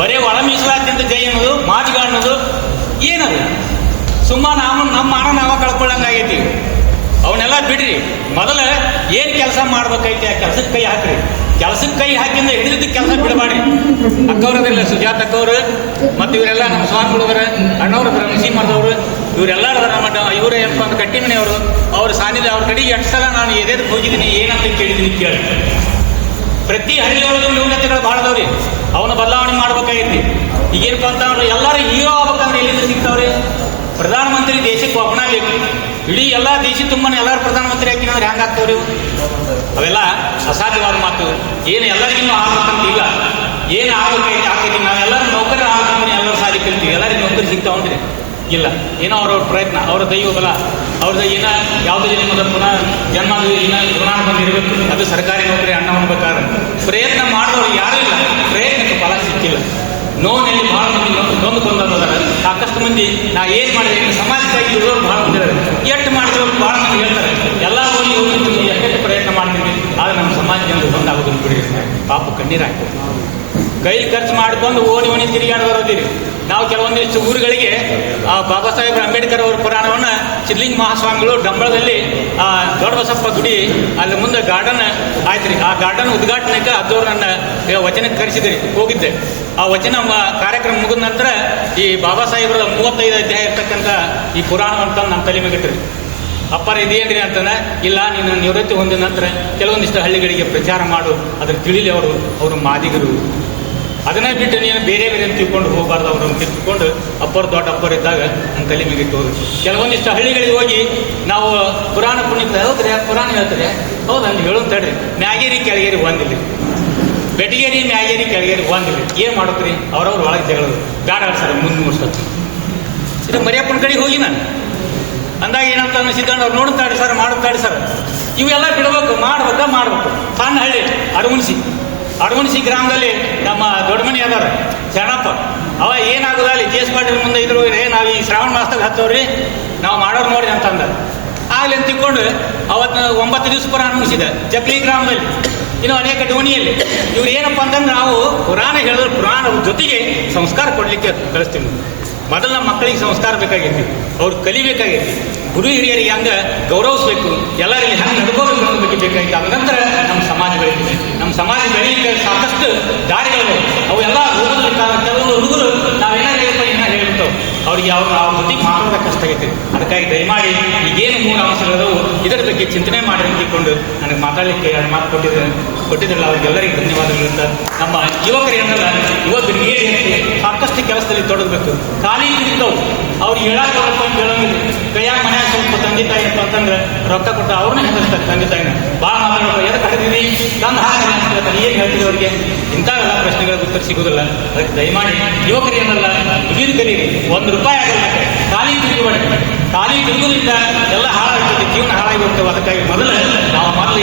ಬರೀ ಒಳ ಮೀಸಲಾತಿ ಅಂತ ಜೈ ಅನ್ನೋದು, ಮಾದಿಗ ಅನ್ನೋದು ಏನದು? ಸುಮ್ಮ ನಮ್ಮ ಮಾನ ನಾವ ಕಳ್ಕೊಳ್ಳಂಗಾಗೈತಿ. ಅವನ್ನೆಲ್ಲ ಬಿಡ್ರಿ. ಮೊದಲ ಏನು ಕೆಲಸ ಮಾಡ್ಬೇಕೈತಿ ಆ ಕೆಲಸಕ್ಕೆ ಕೈ ಹಾಕ್ರಿ. ಕೆಲಸಕ್ಕೆ ಕೈ ಹಾಕಿಂದ ಹಿಡಿದ ಕೆಲಸ ಬಿಡಬೇಡಿ. ಅಕ್ಕವ್ರದಿಲ್ಲ, ಸುಜಾತ ಅಕ್ಕವರು ಮತ್ತು ಇವರೆಲ್ಲ ನಮ್ಮ ಸ್ವಾಮಿಗಳವರ ಅಣ್ಣವ್ರದ್ರ ನರಸಿಂಹರದವರು, ಇವರೆಲ್ಲರ ನಮ್ಮ ಇವರೇ ಏನಪ್ಪ ಅಂತ ಕಟ್ಟಿಮನೆಯವರು. ಅವ್ರ ಸಾನ್ನಿಧ್ಯ ಅವ್ರ ಕಡೆಗೆ ಎಷ್ಟು ಸಲ ನಾನು ಎದೆದಕ್ಕೆ ಹೋಗಿದ್ದೀನಿ, ಏನಂತ ಕೇಳಿದ್ದೀನಿ ಕೇಳಿ. ಪ್ರತಿ ಹಳ್ಳಿಯೊಳಗೆ ನ್ಯೂನತೆಗಳು ಭಾಳ ಅದಾವ್ರಿ. ಅವನ್ನ ಬದಲಾವಣೆ ಮಾಡ್ಬೇಕಾಗೈತಿ. ಈಗೇನಪ್ಪ ಅಂತಂದ್ರೆ ಎಲ್ಲರೂ ಹೀರೋ ಆಗ್ಬೇಕಂದ್ರೆ ಎಲ್ಲಿಂದ ಸಿಗ್ತಾವ್ರಿ? ಪ್ರಧಾನಮಂತ್ರಿ ದೇಶಕ್ಕೆ ಒಬ್ಬನ ಬೇಕು. ಇಡೀ ಎಲ್ಲ ದೇಶ ತುಂಬಾನೆ ಎಲ್ಲರೂ ಪ್ರಧಾನಮಂತ್ರಿ ಹಾಕಿನಂದ್ರೆ ಹೆಂಗೆ ಆಗ್ತಾವ್ರಿ? ಅವೆಲ್ಲ ಅಸಾಧ್ಯವಾದ ಮಾತು. ಏನು ಎಲ್ಲರಿಗೂ ಆಗ್ಬೇಕಂತ ಇಲ್ಲ. ಏನು ಆಗ್ಬೇಕೈತಿ ಆಗ್ತೈತಿ. ನಾವೆಲ್ಲರೂ ನೌಕರಿ ಆಗ್ಬೇಕಂದ್ರೆ ಎಲ್ಲರೂ ಸಾಧಿ ಕಲ್ತೀವಿ. ಎಲ್ಲರಿಗೂ ನೌಕರಿ ಸಿಗ್ತಾವನ್ರಿ? ಇಲ್ಲ. ಏನೋ ಅವ್ರವ್ರ ಪ್ರಯತ್ನ, ಅವ್ರ ದೈವ ಬಲ, ಅವ್ರದ್ದು ಏನೋ ಯಾವುದೇ ಜನ್ಮದ ಪುನಃ ಜನ್ಮ ಋಣ ಬಂದಿರಬೇಕು. ಅದು ಸರ್ಕಾರಿ ನೌಕರಿ ಅಣ್ಣ ಅನ್ಬೇಕಾದ್ರೆ ಪ್ರಯತ್ನ ಮಾಡಿದವ್ರು ಯಾರೂ ಇಲ್ಲ. ಪ್ರಯತ್ನಕ್ಕೆ ಫಲ ಸಿಕ್ಕಿಲ್ಲ. ನೋವಿನಲ್ಲಿ ಭಾಳ ಮಂದಿ ನೊಂದುಕೊಂಡಾರ. ಸಾಕಷ್ಟು ಮಂದಿ ನಾ ಏನು ಮಾಡಿದೆ ಸಮಾಜಕ್ಕಾಗಿ ಇರೋರು ಭಾಳ ಬಂದಿದ್ದಾರೆ. ಎಷ್ಟು ಮಾಡಿದ್ರು ಭಾಳ ಮಂದಿ ಹೇಳ್ತಾರೆ, ಎಲ್ಲ ಹೋಗಿ ಎಷ್ಟು ಪ್ರಯತ್ನ ಮಾಡ್ತೀವಿ, ಆದರೆ ನಮ್ಮ ಸಮಾಜ ಜನರು ಹೊಂದಾಗೋದನ್ನು ಬಿಡಿರ್ತಾರೆ. ಪಾಪ ಕಣ್ಣೀರು ಹಾಕ್ತಾರೆ. ಕೈಲಿ ಖರ್ಚು ಮಾಡ್ಕೊಂಡು ಓಣಿ ತಿರುಗಾಡೋದಿರಿ. ನಾವು ಕೆಲವೊಂದಿಷ್ಟು ಊರುಗಳಿಗೆ ಬಾಬಾ ಸಾಹೇಬ್ ಅಂಬೇಡ್ಕರ್ ಅವರ ಪುರಾಣವನ್ನು ಸಿದ್ಧಲಿಂಗ ಮಹಾಸ್ವಾಮಿಗಳು ಡಂಬಳದಲ್ಲಿ ದೊಡ್ಡ ಬಸಪ್ಪ ಗುಡಿ ಅಲ್ಲಿ ಮುಂದೆ ಗಾರ್ಡನ್ ಆಯ್ತು ರೀ. ಆ ಗಾರ್ಡನ್ ಉದ್ಘಾಟನೆಗೆ ಅದ್ದವ್ರು ನನ್ನ ವಚನಕ್ಕೆ ಕರೆಸಿದ್ರಿ, ಹೋಗಿದ್ದೆ. ಆ ವಚನ ಕಾರ್ಯಕ್ರಮ ಮುಗಿದ ನಂತರ ಈ ಬಾಬಾ ಸಾಹೇಬ್ರ 35 ಅಧ್ಯಾಯ ಇರ್ತಕ್ಕಂಥ ಈ ಪುರಾಣವಂತ ನಮ್ಮ ತಲೆ ಮೇಗಿಟ್ರಿ. ಅಪ್ಪರ ಇದೇನ್ರಿ ಅಂತಂದ್ರೆ, ಇಲ್ಲ ನೀನು ನಿವೃತ್ತಿ ಹೊಂದಿದ ನಂತರ ಕೆಲವೊಂದಿಷ್ಟು ಹಳ್ಳಿಗಳಿಗೆ ಪ್ರಚಾರ ಮಾಡು, ಅದ್ರ ತಿಳಿಲಿ ಅವರು ಮಾದಿಗರು. ಅದನ್ನೇ ಬಿಟ್ಟು ನೀನು ಬೇರೆ ತಿಳ್ಕೊಂಡು ಹೋಗಬಾರ್ದು. ಅವ್ರನ್ನ ತಿಳ್ಕೊಂಡು ಅಪ್ಪರು ದೊಡ್ಡ ಅಪ್ಪರು ಇದ್ದಾಗ ನನ್ನ ತಲೆ ಮೇಗಿಟ್ಟು ಹೋಗಿ ಕೆಲವೊಂದಿಷ್ಟು ಹಳ್ಳಿಗಳಿಗೆ ಹೋಗಿ ನಾವು ಪುರಾಣ ಪುಣ್ಯಕ್ಕೆ ಹೌದ್ರಿ ಪುರಾಣ ಹೇಳ್ತಾರೆ. ಹೌದು ಅಂತ ಹೇಳೋದು ತಡ್ರಿ. ಮ್ಯಾಗೇರಿ ಕೆಳಗೇರಿ ಒಂದಿಲ್ಲ, ಬೆಟಗೇರಿ ಮ್ಯಾಗೇರಿ ಕೆಳಗೇರಿ ಒಂದಿಲ್ಲ. ಏನು ಮಾಡೋಕ್ರಿ? ಅವ್ರವ್ರ ಒಳಗೆ ಜಗಳದು ಗಾಡ ಆಡ್ಸಾರ 3 ಸತ್ತು. ಇದು ಮರಿಯಪ್ಪನ ಕಡೆಗೆ ಹೋಗಿ ನಾನು ಅಂದಾಗ ಏನಂತ ಸಿದ್ದಣ್ಣ ಅವ್ರು ನೋಡುತ್ತಾಡಿ ಸರ್ ಮಾಡುತ್ತಾಡಿ ಸರ್ ಇವೆಲ್ಲ ಬಿಡಬೇಕು ಮಾಡ್ಬೇಕು ಸಣ್ಣ ಹಳ್ಳಿ ಅಡಗುಣಿಸಿ ಗ್ರಾಮದಲ್ಲಿ ನಮ್ಮ ದೊಡ್ಡ ಮನೆ ಅದಾರ ಶರಣಪ್ಪ ಅವ ಏನಾಗೋದ ಅಲ್ಲಿ ಜೇಸ್ ಪಾಟೀಲ್ ಮುಂದೆ ಇದ್ರು ನಾವು ಈ ಶ್ರಾವಣ ಮಾಸದಾಗ ಹತ್ತವ್ರಿ ನಾವು ಮಾಡೋರು ನೋಡಿ ಅಂತಂದ ಆಗ್ಲಿ ಅಂತ ತಿಳ್ಕೊಂಡು ಅವತ್ತು 9 ದಿವಸ ಪುರಾಣ ಮುಗಿಸಿದೆ ಚಕ್ಲಿ ಗ್ರಾಮದಲ್ಲಿ ಇನ್ನು ಅನೇಕ ಡೋಣಿಯಲ್ಲಿ ಇವ್ರು ಏನಪ್ಪ ಅಂತಂದ್ರೆ ನಾವು ಪುರಾಣ ಹೇಳಿದ್ರೆ ಪುರಾಣದ ಜೊತೆಗೆ ಸಂಸ್ಕಾರ ಕೊಡಲಿಕ್ಕೆ ಕಳಿಸ್ತೀವಿ. ಮೊದಲು ನಮ್ಮ ಮಕ್ಕಳಿಗೆ ಸಂಸ್ಕಾರ ಬೇಕಾಗೈತಿ, ಅವ್ರು ಕಲಿಬೇಕಾಗೈತಿ, ಗುರು ಹಿರಿಯರಿಗೆ ಹಂಗೆ ಗೌರವಿಸ್ಬೇಕು, ಎಲ್ಲರಲ್ಲಿ ಹಂಗೆ ನಡ್ಕೋಬೇಕು ಅನ್ನೋ ಬಗ್ಗೆ ಬೇಕಾಗಿತ್ತು. ಅದ ನಂತರ ನಮ್ಮ ಸಮಾಜ ಬೆಳೀತಿದೆ. ನಮ್ಮ ಸಮಾಜ ಬೆಳೀಲಿಕ್ಕೆ ಸಾಕಷ್ಟು ದಾರಿಗಳು ಅವೆಲ್ಲ ಹೋಗೋದಕ್ಕೆ ಕೆಲವೊಂದು ಹುಡುಗರು ನಾವೇನಾರು ಹೇಳ್ಬಿಡ್ತಾವೆ ಅವ್ರಿಗೆ ಅವ್ರ ಜೊತೆಗೆ ಮಾತಾಡೋದ ಕಷ್ಟ ಆಗೈತಿ. ಅದಕ್ಕಾಗಿ ದಯಮಾಡಿ ಈಗೇನು 3 ಅಂಶಗಳದವು ಇದರ ಬಗ್ಗೆ ಚಿಂತನೆ ಮಾಡಿ ಅಂತಿಕೊಂಡು ನನಗೆ ಮಾತಾಡಲಿಕ್ಕೆ 2 ಮಾತು ಕೊಟ್ಟಿದ್ರಲ್ಲ ಅವ್ರಿಗೆಲ್ಲರಿಗೂ ಧನ್ಯವಾದಗಳಿಂದ. ನಮ್ಮ ಯುವಕರೇನಲ್ಲ ಯುವಕರಿಗೆ ಸಾಕಷ್ಟು ಕೆಲಸದಲ್ಲಿ ತೊಡಗಬೇಕು. ಖಾಲಿ ಇರ್ತಾವೆ ಅವ್ರಿಗೆ ಹೇಳಕ್ಕೆ ಅಂತ ಹೇಳೋಂಗಿಲ್ಲ. ಕೈಯಾಗ ಮನ್ಯಾಗ ಸ್ವಲ್ಪ ತಂದೆ ತಾಯಿ ಅಂತಂದ್ರೆ ರೊಕ್ಕ ಕೊಟ್ಟು ಅವ್ರನ್ನ ಹೆದರ್ತಾರೆ. ತಂದೆ ತಾಯಿನ ಭಾಳ ಮಾತಾಡೋದು ಎದಕ್ಕೆ ಕರೆದಿರಿ ತಂದು ಹಾಕಿ ಅಂತ ಹೇಳ್ತಾರೆ. ಏನು ಹೇಳ್ತೀವಿ ಅವ್ರಿಗೆ? ಇಂಥವೆಲ್ಲ ಪ್ರಶ್ನೆಗಳಿಗೆ ಉತ್ತರ ಸಿಗೋದಿಲ್ಲ. ಅದಕ್ಕೆ ದಯಮಾಡಿ ಯುವಕರೇನಲ್ಲ ಮುಗಿದು ಕಲೀರಿ. ₹1 ಆಗಲ್ಲ, ಖಾಲಿ ತಿರುಗೋದ್ರಿಂದ ಎಲ್ಲ ಹಾಳಾಗ್ತದೆ, ಜೀವನ ಹಾಳಾಗಿ ಹೋಗ್ತೇವೆ. ಅದಕ್ಕಾಗಿ ಮೊದಲು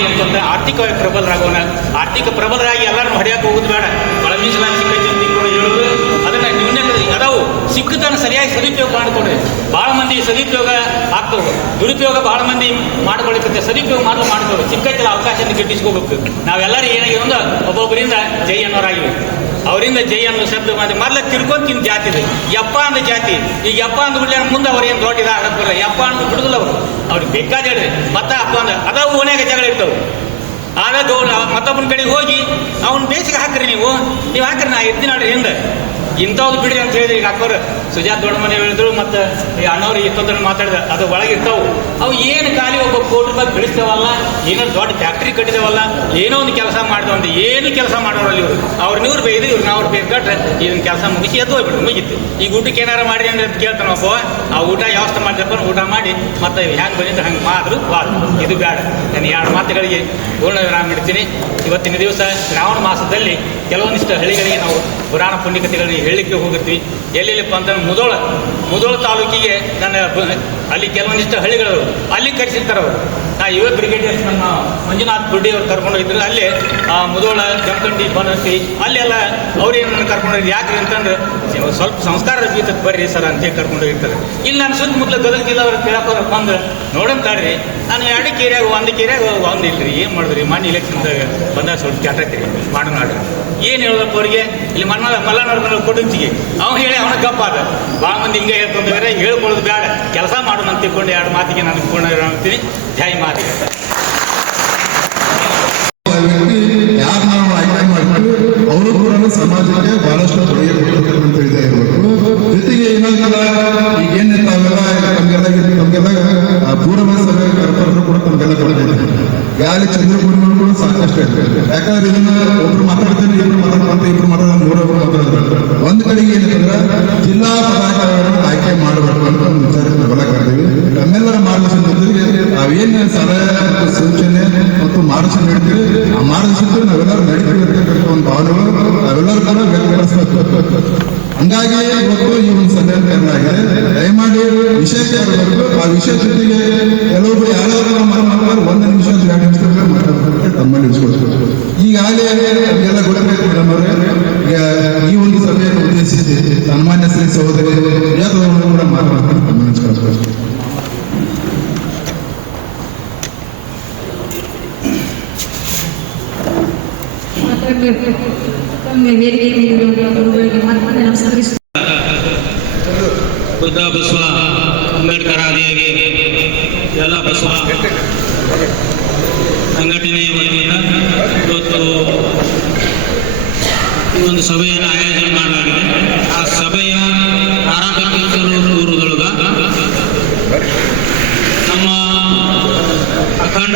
ಏನಂತಂದ್ರೆ ಆರ್ಥಿಕವಾಗಿ ಪ್ರಬಲರಾಗೋಣ. ಆರ್ಥಿಕ ಪ್ರಬಲರಾಗಿ ಎಲ್ಲರೂ ಹೊಡೆಯಕ್ಕೆ ಹೋಗೋದು ಬೇಡ. ಒಳ ಮೀಸಲಾತಿ ಸಿಕ್ಕೈತಿ ಹೇಳೋದು ಅದನ್ನ ಅದಾವು ಸಿಕ್ಕತನ ಸರಿಯಾಗಿ ಸದುಪಯೋಗ ಮಾಡಿಕೊಡ್ರಿ. ಭಾಳ ಮಂದಿ ಸದುಪಯೋಗ ಆಗ್ತವೆ, ದುರುಪಯೋಗ ಭಾಳ ಮಂದಿ ಮಾಡ್ಕೊಳಿಕತ್ತೆ. ಸದುಪಯೋಗ ಮಾಡ್ಕೊಳ್ಳಿ. ಸಿಕ್ಕೈತಿಲ್ಲ ಅವಕಾಶದಿಂದ ಗಿಟ್ಟಿಸ್ಕೋಬೇಕು. ನಾವೆಲ್ಲರೂ ಏನಾಗಿದೆ ಅಂದ್ರೆ ಒಬ್ಬೊಬ್ಬರಿಂದ ಜೈ ಅನ್ನೋರಾಗಿವೆ. ಅವರಿಂದ ಜೈ ಅನ್ನೋ ಶಬ್ದ ಮಾಡಿ ಮೊದಲ ತಿರ್ಕೊಂತಿನ ಜಾತಿ ಇದೆ. ಯಪ್ಪ ಅಂದ ಜಾತಿ ಈಗ ಯಪ್ಪ ಅಂದ ಬಿಡ್ಲಿ ಮುಂದೆ ಅವ್ರು ಏನು ದೊಡ್ಡ ಇದಾಗ ಬರಲ್ಲ. ಯಪ್ಪ ಅನ್ನೋದು ಬಿಡುದಿಲ್ಲ ಅವರು. ಅವ್ರಿಗೆ ಬೇಕಾದ ಹೇಳ್ರಿ ಮತ್ತೆ ಅಪ್ಪ ಅಂದ ಅದಾವು ಓಣ್ಯಾಗ ಜಗಳ ಇರ್ತವೆ. ಆಗ ಮತ್ತೊಬ್ಬನ ಕಡೆಗೆ ಹೋಗಿ ಅವ್ನ ಬೇಸಿಗೆ ಹಾಕ್ರಿ ನೀವು ಹಾಕ್ರಿ ನಾ ಇರ್ತೀನಿ ನೋಡ್ರಿ ಹಿಂದೆ ಇಂಥವ್ದು ಬಿಡ್ರಿ ಅಂತ ಹೇಳಿದ್ರಿ. ಈಗ ಅಕ್ಬರ್ ಸುಜಾತ್ ದೊಡ್ಡ ಮನೆ ಹೇಳಿದ್ರು ಮತ್ತು ಅಣ್ಣವ್ರು ಇತ್ತೊಂದನ್ನು ಮಾತಾಡಿದ ಅದು ಒಳಗೆ ಇರ್ತಾವೆ. ಅವು ಏನು ಖಾಲಿ ಒಬ್ಬ ₹1 ಬೆಳೆಸ್ತೇವಲ್ಲ, ಏನೋ ದೊಡ್ಡ ಫ್ಯಾಕ್ಟ್ರಿ ಕಟ್ಟಿದೇವಲ್ಲ, ಏನೋ ಒಂದು ಕೆಲಸ ಮಾಡ್ದವಂತ ಏನು ಕೆಲಸ ಮಾಡೋರಲ್ಲಿ ಇವರು. ಅವ್ರನ್ನೂರು ಬೈದು ಇವ್ರನ್ನ ಅವ್ರು ಬೇಕಟ್ರೆ ಇದನ್ನ ಕೆಲಸ ಮುಗಿಸಿ ಎದ್ದು ಹೋಗ್ಬಿಟ್ರು, ಮುಗಿತು. ಈಗ ಊಟಕ್ಕೆ ಏನಾರು ಮಾಡಿರಿ ಅಂದ್ರೆ ಅಂತ ಕೇಳ್ತಾನೆ ಒಬ್ಬ. ಆ ಊಟ ವ್ಯವಸ್ಥೆ ಮಾಡಿದಪ್ಪ ಊಟ ಮಾಡಿ ಮತ್ತೆ ಹ್ಯಾಂಗೆ ಬಂದಿದ್ದು ಹಂಗೆ ಮಾದ್ರು ಇದು ಬೇಡ. ನಾನು 2 ಮಾತುಗಳಿಗೆ ಪೂರ್ಣ ವಿರಾಮ ಇಡ್ತೀನಿ. ಇವತ್ತಿನ ದಿವಸ ಶ್ರಾವಣ ಮಾಸದಲ್ಲಿ ಕೆಲವೊಂದಿಷ್ಟು ಹಳ್ಳಿಗಳಿಗೆ ನಾವು ಪುರಾಣ ಪುಣ್ಯಕಥೆಗಳನ್ನ ಹೇಳಲಿಕ್ಕೆ ಹೋಗಿರ್ತೀವಿ. ಎಲ್ಲೆಲ್ಲಪ್ಪ ಅಂತಂದ್ರೆ ಮುದೋಳ ತಾಲೂಕಿಗೆ ಅಲ್ಲಿ ಕೆಲವೊಂದಿಷ್ಟು ಹಳ್ಳಿಗಳು ಅಲ್ಲಿ ಕರೆಸಿರ್ತಾರೆ ಅವರು. ಯುವ ಬ್ರಿಗೇಡಿಯರ್ಸ್ ನಮ್ಮ ಮಂಜುನಾಥ್ ಬುಡ್ಡಿ ಅವ್ರು ಕರ್ಕೊಂಡು ಹೋಗಿದ್ರು. ಅಲ್ಲಿ ಮುದೋಳ ಜಮಖಂಡಿ ಬನಹಟ್ಟಿ ಅಲ್ಲೆಲ್ಲ ಅವ್ರೇನು ನನ್ನ ಕರ್ಕೊಂಡು ಹೋಗಿದ್ರು. ಯಾಕ್ರಿ ಅಂತಂದ್ರೆ ಸ್ವಲ್ಪ ಸಂಸ್ಕಾರ ಜೀತಕ್ಕೆ ಬರ್ರಿ ಸರ್ ಅಂತೇಳಿ ಕರ್ಕೊಂಡು ಹೋಗಿರ್ತಾರೆ. ಇಲ್ಲಿ ನಾನು ಸುತ್ತಮುತ್ತಲ ಗದಗ ಜಿಲ್ಲೆ ಅವ್ರಿಗೆ ಕೇಳಕ್ಕೆ ಬಂದು ನೋಡಂತಾಡ್ರಿ ನಾನು 2 ಕೇರಿಯಾಗ 1 ಕೇರಿಯಾಗ ಒಂದು ಇಲ್ರಿ ಏನು ಮಾಡಿದ್ರಿ ಮಣ್ಣು ಇಲೆಕ್ಷನ್ದಾಗ ಬಂದಾಗ ಸ್ವಲ್ಪ ಕ್ಯಾಟಕ್ರಿ ಮಾಡೋಣ ಏನು ಹೇಳೋದಪ್ಪ ಅವ್ರಿಗೆ ಇಲ್ಲಿ ಮಲ್ಲನವ್ರ ಕೊಡುಂಚಿಗೆ ಅವ್ನು ಹೇಳಿ ಅವನ ಗಪ್ಪ ಅದ. ಭಾಳ ಮಂದಿ ಹಿಂಗೆ ಹೇಳ್ಕೊಂಡ್ರೆ ಹೇಳ್ಕೊಳ್ಳೋದು ಬೇಡ, ಕೆಲಸ ಮಾಡೋಣ ಅಂತ ತಿಳ್ಕೊಂಡು 2 ಮಾತಿಗೆ ನಾನು ಪೂರ್ಣ ಹೇಳ್ತೀನಿ. ಜೈ ಮಾತಿಗೆ ಯಾರು ನಾವು ಆಯ್ಕೆ ಮಾಡ್ತೀವಿ ಅವರು ಕೂಡ ಸಮಾಜಕ್ಕೆ ಬಹಳಷ್ಟು ಕೊಡುಗೆ ಕೊಟ್ಟಿರ್ಬೇಕಂತ ಇದೆ ಇರಬೇಕು. ಜೊತೆಗೆ ಏನಾಗಲ್ಲ ಈಗೇನು ನಮಗೆಲ್ಲ ಪೂರ್ವ ಸಭೆ ಕರ್ಪರು ಕೂಡ ನಮಗೆಲ್ಲ ಕೊಡಬೇಕು. ಯಾರು ಚಂದ್ರಪೂರ್ಣಿಮೆ ಕೂಡ ಸಾಕಷ್ಟು ಇರ್ತದೆ. ಯಾಕಂದ್ರೆ ಇದನ್ನ ಒಬ್ರು ಮಾತಾಡ್ತಾರೆ, ಇಬ್ರು ಮಾತಾಡ್ತಾರೆ, 3 ಮಾತಾಡ್ತಾರೆ. ಒಂದು ಕಡೆಗೆ ಏನಂತಂದ್ರೆ ಜಿಲ್ಲಾ ಪದಾಧಿಕಾರಿಗಳನ್ನು ಆಯ್ಕೆ ಮಾಡಬೇಕು ಅಂತ ಒಂದು ವಿಚಾರಕ್ಕೆ ಬರಲಾಗ್ತೀವಿ. ನಮ್ಮೆಲ್ಲರ ಮಾರ್ಗದರ್ಶನದೊಂದಿಗೆ ನಾವೇನು ಸಲಹೆ ಮತ್ತು ಸೂಚನೆ ಮತ್ತು ಮಾರ್ಗದರ್ಶನ ನೀಡ್ತೀವಿ, ಆ ಮಾರ್ಗದರ್ಶನ ನಾವೆಲ್ಲರೂ ನಡೀತೀವಿ ಅಂತಕ್ಕಂಥ ಒಂದು ಭಾವನೆಗಳು ನಾವೆಲ್ಲರೂ ಕೂಡ ವ್ಯಕ್ತಪಡಿಸಬೇಕು. ಹಂಗಾಗಿ ಇವತ್ತು ಈ ಒಂದು ಸಭೆ ಕರೆಯಲಾಗಿದೆ. ದಯಮಾಡಿ ವಿಷಯಕ್ಕೆ ಬರಬೇಕು. ಆ ವಿಷಯ ಜೊತೆಗೆ ಕೆಲವೊಬ್ರು ಯಾರಾದ್ರೂ ಮಾತಾಡ್ತಾರೆ 1 ನಿಮಿಷ 2 ನಿಮಿಷ ಮಾತಾಡ್ತಾರೆ ತಮ್ಮಲ್ಲಿ ಇಸ್ಕೊಳ್ಬೇಕು. ಈಗಾಗಲೇ ಎಲ್ಲ ಗೊತ್ತಾಗಬೇಕು ಮೇಡಮ್ ಅವರೇ. ಈ ಒಂದು ಸಭೆಯನ್ನು ಉದ್ದೇಶಿಸಿ ಸನ್ಮಾನ್ಯ ಶ್ರೀ ಸಹೋದರಿ ಕೂಡ ಮಾತಾಡ್ತಾರೆ ತಮ್ಮನ್ನು ಇಸ್ಕೊಳ್ಬೇಕು. ಬುದ್ಧ ಬಸವ ಅಂಬೇಡ್ಕರ್ ಆದಿಯಾಗಿ ಎಲ್ಲ ಬಸವ ಸಂಘಟನೆಯ ವತಿಯಿಂದ ಇವತ್ತು ಈ ಒಂದು ಸಭೆಯನ್ನು ಆಯೋಜನೆ ಮಾಡಲಾಗಿದೆ. ಆ ಸಭೆಯ ಆರಂಭಿಕ ಪೂರ್ವದೊಳಗ ನಮ್ಮ ಅಖಂಡ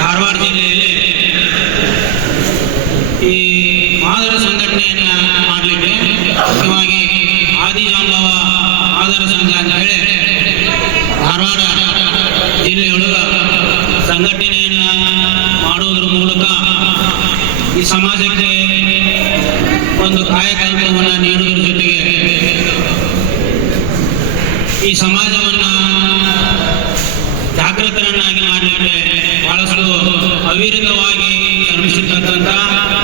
ಧಾರವಾಡ ಜಿಲ್ಲೆಯಲ್ಲಿ ಈ ಮಾದರ ಸಂಘಟನೆಯನ್ನ ಮಾಡಲಿಕ್ಕೆ ಮುಖ್ಯವಾಗಿ ಆದಿಜಾಂಬವ ಮಾದರ ಸಂಘ ಅಂತ ಹೇಳಿ ಧಾರವಾಡ ಜಿಲ್ಲೆಯೊಳಗ ಸಂಘಟನೆಯನ್ನ ಮಾಡುವುದರ ಮೂಲಕ ಈ ಸಮಾಜಕ್ಕೆ ಒಂದು ಕಾಯಕಲ್ಪವನ್ನು ನೀಡುವುದರ ಜೊತೆಗೆ ಈ ಸಮಾಜವನ್ನ ಕಾರ್ಯಕರ್ತರನ್ನಾಗಿ ಮಾಡಲಿಕ್ಕೆ ಬಹಳಷ್ಟು ಅವಿರತವಾಗಿ ಶ್ರಮಿಸಿರ್ತಕ್ಕಂಥ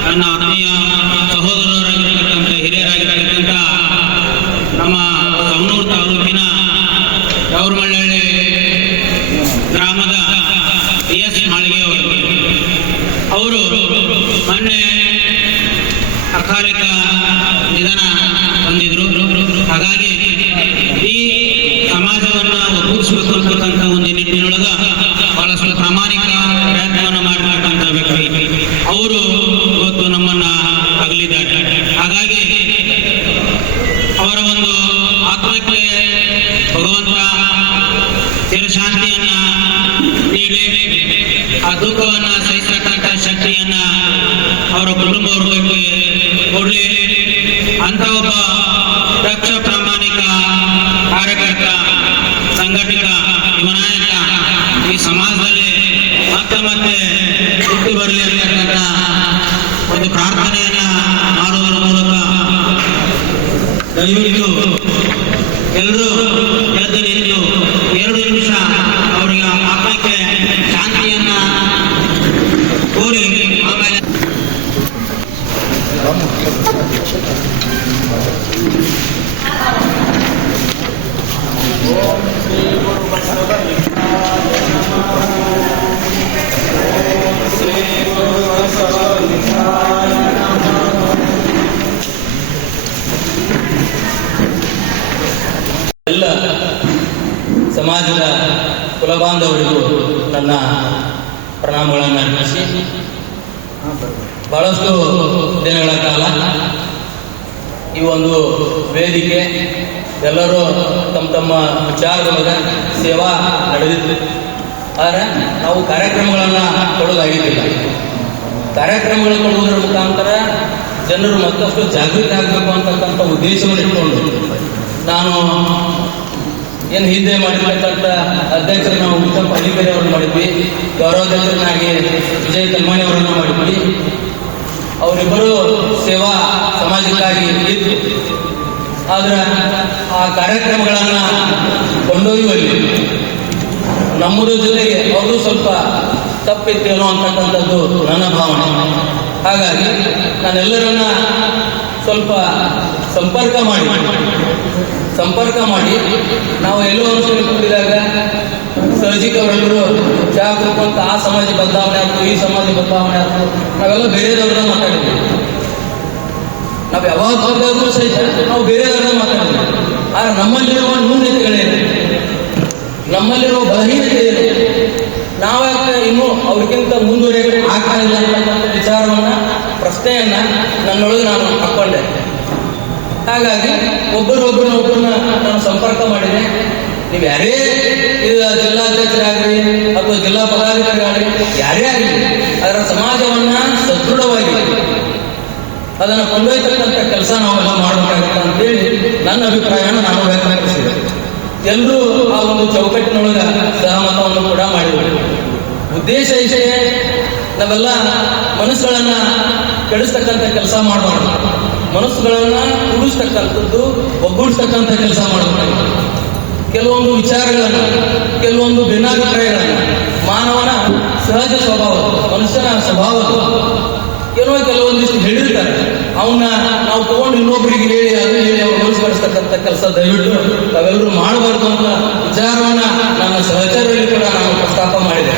ನನ್ನ ಆತ್ಮೀಯ ಸಹೋದರರಾಗಿರ್ತಕ್ಕಂಥ ಹಿರಿಯರಾಗಿರ್ತಕ್ಕಂಥ ನಮ್ಮ ಸವಣೂರು ತಾಲೂಕಿನ ಗೌರಮಳ್ಳಹಳ್ಳಿ ಗ್ರಾಮದ ಎಸ್ ಮಾಳಿಗೆ ಅವರು ಮೊನ್ನೆ ಅಕಾಲಿಕ ನಿಧನ ಹೊಂದಿದ್ರು. ಹಾಗಾಗಿ ಈ ಸಮಾಜವನ್ನು ಒಗ್ಗೂಡಿಸಬೇಕು ಅಂತಕ್ಕಂಥ ಒಂದು ನಿಟ್ಟಿನೊಳಗ ಬಹಳಷ್ಟು ಪ್ರಾಮಾಣಿಕ ಪ್ರಯತ್ನವನ್ನು ಮಾಡಿರ್ತಕ್ಕಂಥ ವ್ಯಕ್ತಿ ಅವರು ಇವತ್ತು ನಮ್ಮನ್ನ ಅಗಲಿದ್ದಾರೆ. ಹಾಗಾಗಿ ಅವರ ಒಂದು ಆತ್ಮಕ್ಕೆ ಭಗವಂತ ಚಿರಶಾಂತಿಯನ್ನ ನೀಡಿ ಆ ದುಃಖವನ್ನ ಸಹಿಸತಕ್ಕಂಥ ಶಕ್ತಿಯನ್ನ ಅವರ ಕುಟುಂಬ ವರ್ಗಕ್ಕೆ ಕೊಡಲಿ ಅಂತ ಒಬ್ಬ ದಕ್ಷ ಪ್ರಾಮಾಣಿಕ ಕಾರ್ಯಕರ್ತ ಸಂಘಟಕ ಯುವನಾಯಕ ಈ ಸಮಾಜದಲ್ಲಿ ಮತ್ತೆ ಮತ್ತೆ ಹುಟ್ಟಿ ಬರಲಿ ಅಂತಕ್ಕಂಥ ಒಂದು ಪ್ರಾರ್ಥನೆಯನ್ನ ಮಾಡುವುದರ ಮೂಲಕ ದಯವಿಟ್ಟು ಎಲ್ಲರೂ ಎದ್ದು ನಿಂತು 2 ನಿಮಿಷ ಅವರಿಗೆ ಆತ್ಮಕ್ಕೆ ಶಾಂತಿಯನ್ನ ಕೋರಿ ಆಮೇಲೆ ಎಲ್ಲ ಸಮಾಜದ ಕುಲಬಾಂಧವರಿಗೂ ನನ್ನ ಪ್ರಣಾಮಗಳನ್ನು ಅರ್ಪಿಸಿ ಬಹಳಷ್ಟು ದಿನಗಳ ಕಾಲ ಈ ಒಂದು ವೇದಿಕೆ ಎಲ್ಲರೂ ತಮ್ಮ ತಮ್ಮ ವಿಚಾರದೊಳಗೆ ಸೇವಾ ನಡೆದಿತ್ತು. ಆದರೆ ನಾವು ಕಾರ್ಯಕ್ರಮಗಳನ್ನು ಕೊಡೋದಾಗಿದ್ದಿಲ್ಲ. ಕಾರ್ಯಕ್ರಮಗಳು ಕೊಡುವುದರ ಮುಖಾಂತರ ಜನರು ಮತ್ತಷ್ಟು ಜಾಗೃತಿ ಆಗಬೇಕು ಅಂತಕ್ಕಂಥ ಉದ್ದೇಶವನ್ನು ಇಟ್ಕೊಂಡು ನಾನು ಏನು ಹಿಂದೆ ಮಾಡಿರ್ತಕ್ಕಂಥ ಅಧ್ಯಕ್ಷರು ನಾವು ಉತ್ತಮ ಅಧಿಕಾರಿ ಅವರನ್ನು ಮಾಡಿದ್ವಿ, ಗೌರವಾಧ್ಯಕ್ಷರನ್ನಾಗಿ ವಿಜಯ ಕಲ್ಮಾಣಿ ಅವರನ್ನು ಮಾಡಿದ್ವಿ. ಅವರಿಬ್ಬರು ಸೇವಾ ಸಮಾಜಕ್ಕಾಗಿ ಇತ್ತು. ಆದ್ರೆ ಆ ಕಾರ್ಯಕ್ರಮಗಳನ್ನು ಕೊಂಡೊಯ್ಯುವಲ್ಲಿ ನಮ್ಮದು ಜೊತೆಗೆ ಅವರು ಸ್ವಲ್ಪ ತಪ್ಪಿತ್ತೇನೋ ಅಂತಕ್ಕಂಥದ್ದು ನನ್ನ ಭಾವನೆ. ಹಾಗಾಗಿ ನಾನೆಲ್ಲರನ್ನ ಸ್ವಲ್ಪ ಸಂಪರ್ಕ ಮಾಡಿ ನಾವು ಎಲ್ಲೋ ಒಂದು ಕೂಡಿದಾಗ ಸಹಜಿಕ ಅವರೆಲ್ಲರೂ ಚಾ ಕುಡ್ಕೊಂತ ಆ ಸಮಾಜ ಬದಲಾವಣೆ ಆಯ್ತು, ಈ ಸಮಾಜ ಬದಲಾವಣೆ ಆಯ್ತು, ನಾವೆಲ್ಲ ಬೇರೆದವ್ರನ್ನ ಮಾತಾಡಿದ್ವಿ. ನಾವು ಯಾವಾಗ ಹೋದಾದ್ರೂ ಸಹಿತ ನಾವು ಬೇರೆದವ್ರನ್ನ ಮಾತಾಡಿದ್ವಿ. ಆದ್ರೆ ನಮ್ಮಲ್ಲಿರುವ ನ್ಯೂನತೆಗಳೇನು, ನಮ್ಮಲ್ಲಿರುವ ಬಲಹೀನತೆ ಏನು, ನಾವ್ಯಾಕೆ ಇನ್ನೂ ಅವ್ರಿಗಿಂತ ಮುಂದುವರಿಯಬೇಕು ಆಗ್ತಾ ಇಲ್ಲ ಅಂತಕ್ಕಂಥ ವಿಚಾರವನ್ನ ಪ್ರಶ್ನೆಯನ್ನ ನನ್ನೊಳಗೆ ನಾನು ಹಾಕೊಂಡೆ. ಹಾಗಾಗಿ ಒಬ್ಬರನ್ನ ನಾನು ಸಂಪರ್ಕ ಮಾಡಿದೆ. ನೀವು ಯಾರೇ ಜಿಲ್ಲಾಧ್ಯಕ್ಷರಾಗಲಿ ಅಥವಾ ಜಿಲ್ಲಾ ಪದಾಧಿಕಾರಿಗಳಾಗಲಿ ಯಾರೇ ಆಗಲಿ ಅದರ ಸಮಾಜವನ್ನ ಸದೃಢವಾಗಿ ಅದನ್ನು ಕೊಂಡೊಯ್ತಕ್ಕಂಥ ಕೆಲಸ ನಾವೆಲ್ಲ ಮಾಡಬೇಕಾಗುತ್ತೆ ಅಂತೇಳಿ ನನ್ನ ಅಭಿಪ್ರಾಯವನ್ನು ನಾನು ವ್ಯಕ್ತಪಡಿಸಿದೆ. ಎಲ್ಲರೂ ಆ ಒಂದು ಚೌಕಟ್ಟಿನೊಳಗೆ ಸಹಮತವನ್ನು ಕೂಡ ಮಾಡಿದರು. ಉದ್ದೇಶ ಇಷ್ಟೇ, ನಾವೆಲ್ಲ ಮನಸ್ಸುಗಳನ್ನ ಕೆಡಿಸ್ತಕ್ಕಂಥ ಕೆಲಸ ಮಾಡಬಾರ್ದು, ಮನಸ್ಸುಗಳನ್ನ ಕೂಡಿಸ್ತಕ್ಕಂಥದ್ದು, ಒಗ್ಗೂಡಿಸ್ತಕ್ಕಂಥ ಕೆಲಸ ಮಾಡಬೇಕು. ಕೆಲವೊಂದು ವಿಚಾರಗಳನ್ನು, ಕೆಲವೊಂದು ಭಿನ್ನಾಭಿಪ್ರಾಯಗಳನ್ನು, ಮಾನವನ ಸಹಜ ಸ್ವಭಾವ, ಮನುಷ್ಯನ ಸ್ವಭಾವ ಏನೋ ಕೆಲವೊಂದಿಷ್ಟು ಹೇಳಿರ್ತಾರೆ, ಅವನ್ನ ನಾವು ತಗೊಂಡು ಇನ್ನೊಬ್ಬರಿಗೆ ಹೇಳಿ ಅದು ಹೇಳಿ ಅವ್ರು ಮನಸ್ಸು ಕಳಿಸ್ತಕ್ಕಂಥ ಕೆಲಸ ದಯವಿಟ್ಟು ತಾವೆಲ್ಲರೂ ಮಾಡಬಾರ್ದು ಅಂತ ವಿಚಾರವನ್ನ ನನ್ನ ಸಹಚರರಲ್ಲಿ ಕೂಡ ನಾನು ಪ್ರಸ್ತಾಪ ಮಾಡಿದೆ.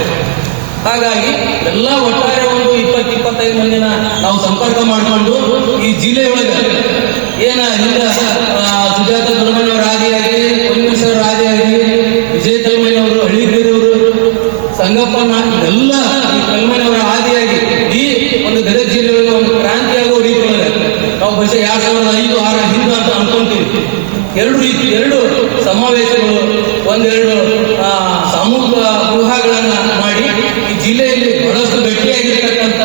ಹಾಗಾಗಿ ಎಲ್ಲ ಒಟ್ಟಾರೆ ಒಂದು 20-25 ಮಂದಿನ ನಾವು ಸಂಪರ್ಕ ಮಾಡಿಕೊಂಡು ಈ ಜಿಲ್ಲೆಯೊಳಗೆ ಏನ ಹಿಂದೆ ಸುಜಾತ ದೊಡ್ಡಮನೆಯವರ ಆದಿಯಾಗಿ, ಪರಮೇಶ್ವರ ಆದಿಯಾಗಿ, ವಿಜಯ ಕಲ್ಮಣಿಯವರು, ಹಳ್ಳಿಗೇರಿಯವರು, ಸಂಗಪ್ಪನ ಎಲ್ಲ ಈ ಕಲ್ಮಣಿಯವರ ಆದಿಯಾಗಿ ಈ ಒಂದು ಗದಗ ಜಿಲ್ಲೆಯೊಳಗೆ ಒಂದು ಕ್ರಾಂತಿಯಾಗುವ ರೀತಿಯೊಳಗೆ ನಾವು ಬಹುಶಃ 2005-6 ಹಿಂದೆ ಅಂತ ಅನ್ಕೊಂತೀವಿ. 2 ರೀತಿ 2 ಸಮಾವೇಶಗಳು, 1-2 ಸಾಮೂಹಿಕ ಗೃಹಗಳನ್ನ ಮಾಡಿ ಈ ಜಿಲ್ಲೆಯಲ್ಲಿ ಬಹಳಷ್ಟು ಗಟ್ಟಿಯಾಗಿರ್ತಕ್ಕಂಥ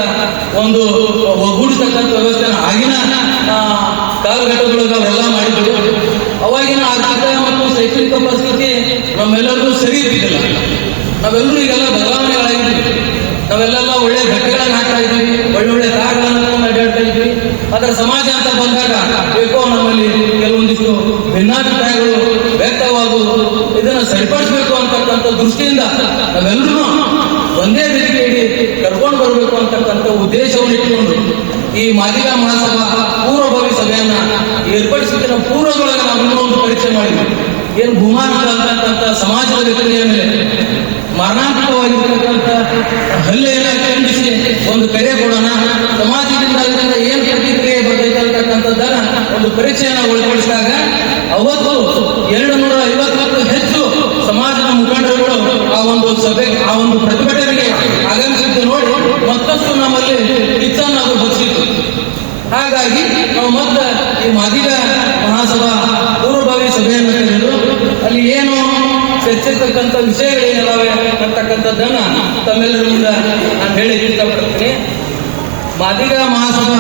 ಒಂದು ಒಗ್ಗೂಡಿಸ್ತಕ್ಕಂಥ ವ್ಯವಸ್ಥೆನ ಆಗಿನ ಕಾಲಘಟ್ಟದೊಳಗೆ ಅವರೆಲ್ಲ ಮಾಡಿದ್ರು. ಅವಾಗಿನ ಆರ್ಥಿಕ ಮತ್ತು ಶೈಕ್ಷಣಿಕ ಪರಿಸ್ಥಿತಿ ನಮ್ಮೆಲ್ಲರಿಗೂ ಸರಿ ಇದ್ದಿದ್ದಿಲ್ಲ. ನಾವೆಲ್ಲರೂ ಈಗೆಲ್ಲ ಬದಲಾವಣೆಗಳಾಗಿದ್ವಿ. ನಾವೆಲ್ಲೆಲ್ಲ ಒಳ್ಳೆ ಬಟ್ಟೆಗಳನ್ನ ಹಾಕ್ತಾ ಇದ್ವಿ, ಒಳ್ಳೊಳ್ಳೆ ಕಾರ್ಗಳನ್ನು ಅಡ್ಡಾಡ್ತಾ ಇದ್ವಿ. ಅದರ ಸಮಾಜ ಅಂತ ಬಂದಾಗ ಬೇಕೋ ನಮ್ಮಲ್ಲಿ ಕೆಲವೊಂದಿಷ್ಟು ಭಿನ್ನಾಭಿಪ್ರಾಯಗಳು ವ್ಯಕ್ತವಾಗುವುದು, ಇದನ್ನು ಸರಿಪಡಿಸಬೇಕು ಅಂತಕ್ಕಂಥ ದೃಷ್ಟಿಯಿಂದ ನಾವೆಲ್ಲರೂ ಒಂದೇ ವೇದಿಕೆಯಲ್ಲಿ ಕರ್ಕೊಂಡು ಬರಬೇಕು ಅಂತಕ್ಕಂಥ ಉದ್ದೇಶವನ್ನು ಇಟ್ಟುಕೊಂಡು ಈ ಮಾದಿಗ ಮಹಾಸಭಾ ಪೂರ್ವಭಾವಿ ಸಭೆಯನ್ನ ಏರ್ಪಡಿಸಿದ ಪೂರ್ವದೊಳಗೆ ನಾವು ಇನ್ನೂ ಒಂದು ಪರಿಚಯ ಮಾಡಿದ್ವಿ. ಏನು ಭೂಮಾನದ ಅಂತಕ್ಕಂಥ ಸಮಾಜದ ವ್ಯಕ್ತಿಯ ಮೇಲೆ ಮಾರಣಾಂತಿಕವಾಗಿರ್ತಕ್ಕಂಥ ಹಲ್ಲೆಯನ್ನ ಖಂಡಿಸಿ ಒಂದು ಕರೆ ಕೊಡೋಣ, ಸಮಾಜದಿಂದ ಅದರಿಂದ ಏನು ಪ್ರತಿಕ್ರಿಯೆ ಬರ್ತೈತೆ ಅಂತಕ್ಕಂಥದ್ದನ್ನ ಒಂದು ಪರಿಚಯನ ಒಳಪಡಿಸಿದಾಗ ಅವತ್ತು 250ಕ್ಕೂ ಹೆಚ್ಚು ಸಮಾಜದ ಮುಖಂಡರುಗಳು ಆ ಒಂದು ಸಭೆ, ಆ ಒಂದು ಪ್ರತಿಭಟನೆಗೆ ಆಗಮಿಸಿದ್ದು ನೋಡಿ ಮತ್ತಷ್ಟು ನಮ್ಮಲ್ಲಿ ಕಿಚ್ಚನ್ನು ಅದು ಬಚ್ಚಿತ್ತು. ಹಾಗಾಗಿ ನಾವು ಮತ್ತೆ ಈ ಮಾದಿಗ ಮಹಾಸಭಾ ಪೂರ್ವಭಾವಿ ಸಭೆಯನ್ನು ಕರೆದು ಅಲ್ಲಿ ಏನು ಚರ್ಚಿಸ್ತಕ್ಕಂಥ ವಿಷಯಗಳೇನಿದಾವೆ ಅಂತಕ್ಕಂಥದ್ದನ್ನ ತಮ್ಮೆಲ್ಲರ ಮುಂದೆ ನಾನು ಹೇಳಿ ಇಷ್ಟಪಡ್ತೀನಿ. ಮಾದಿಗ ಮಹಾಸಭಾ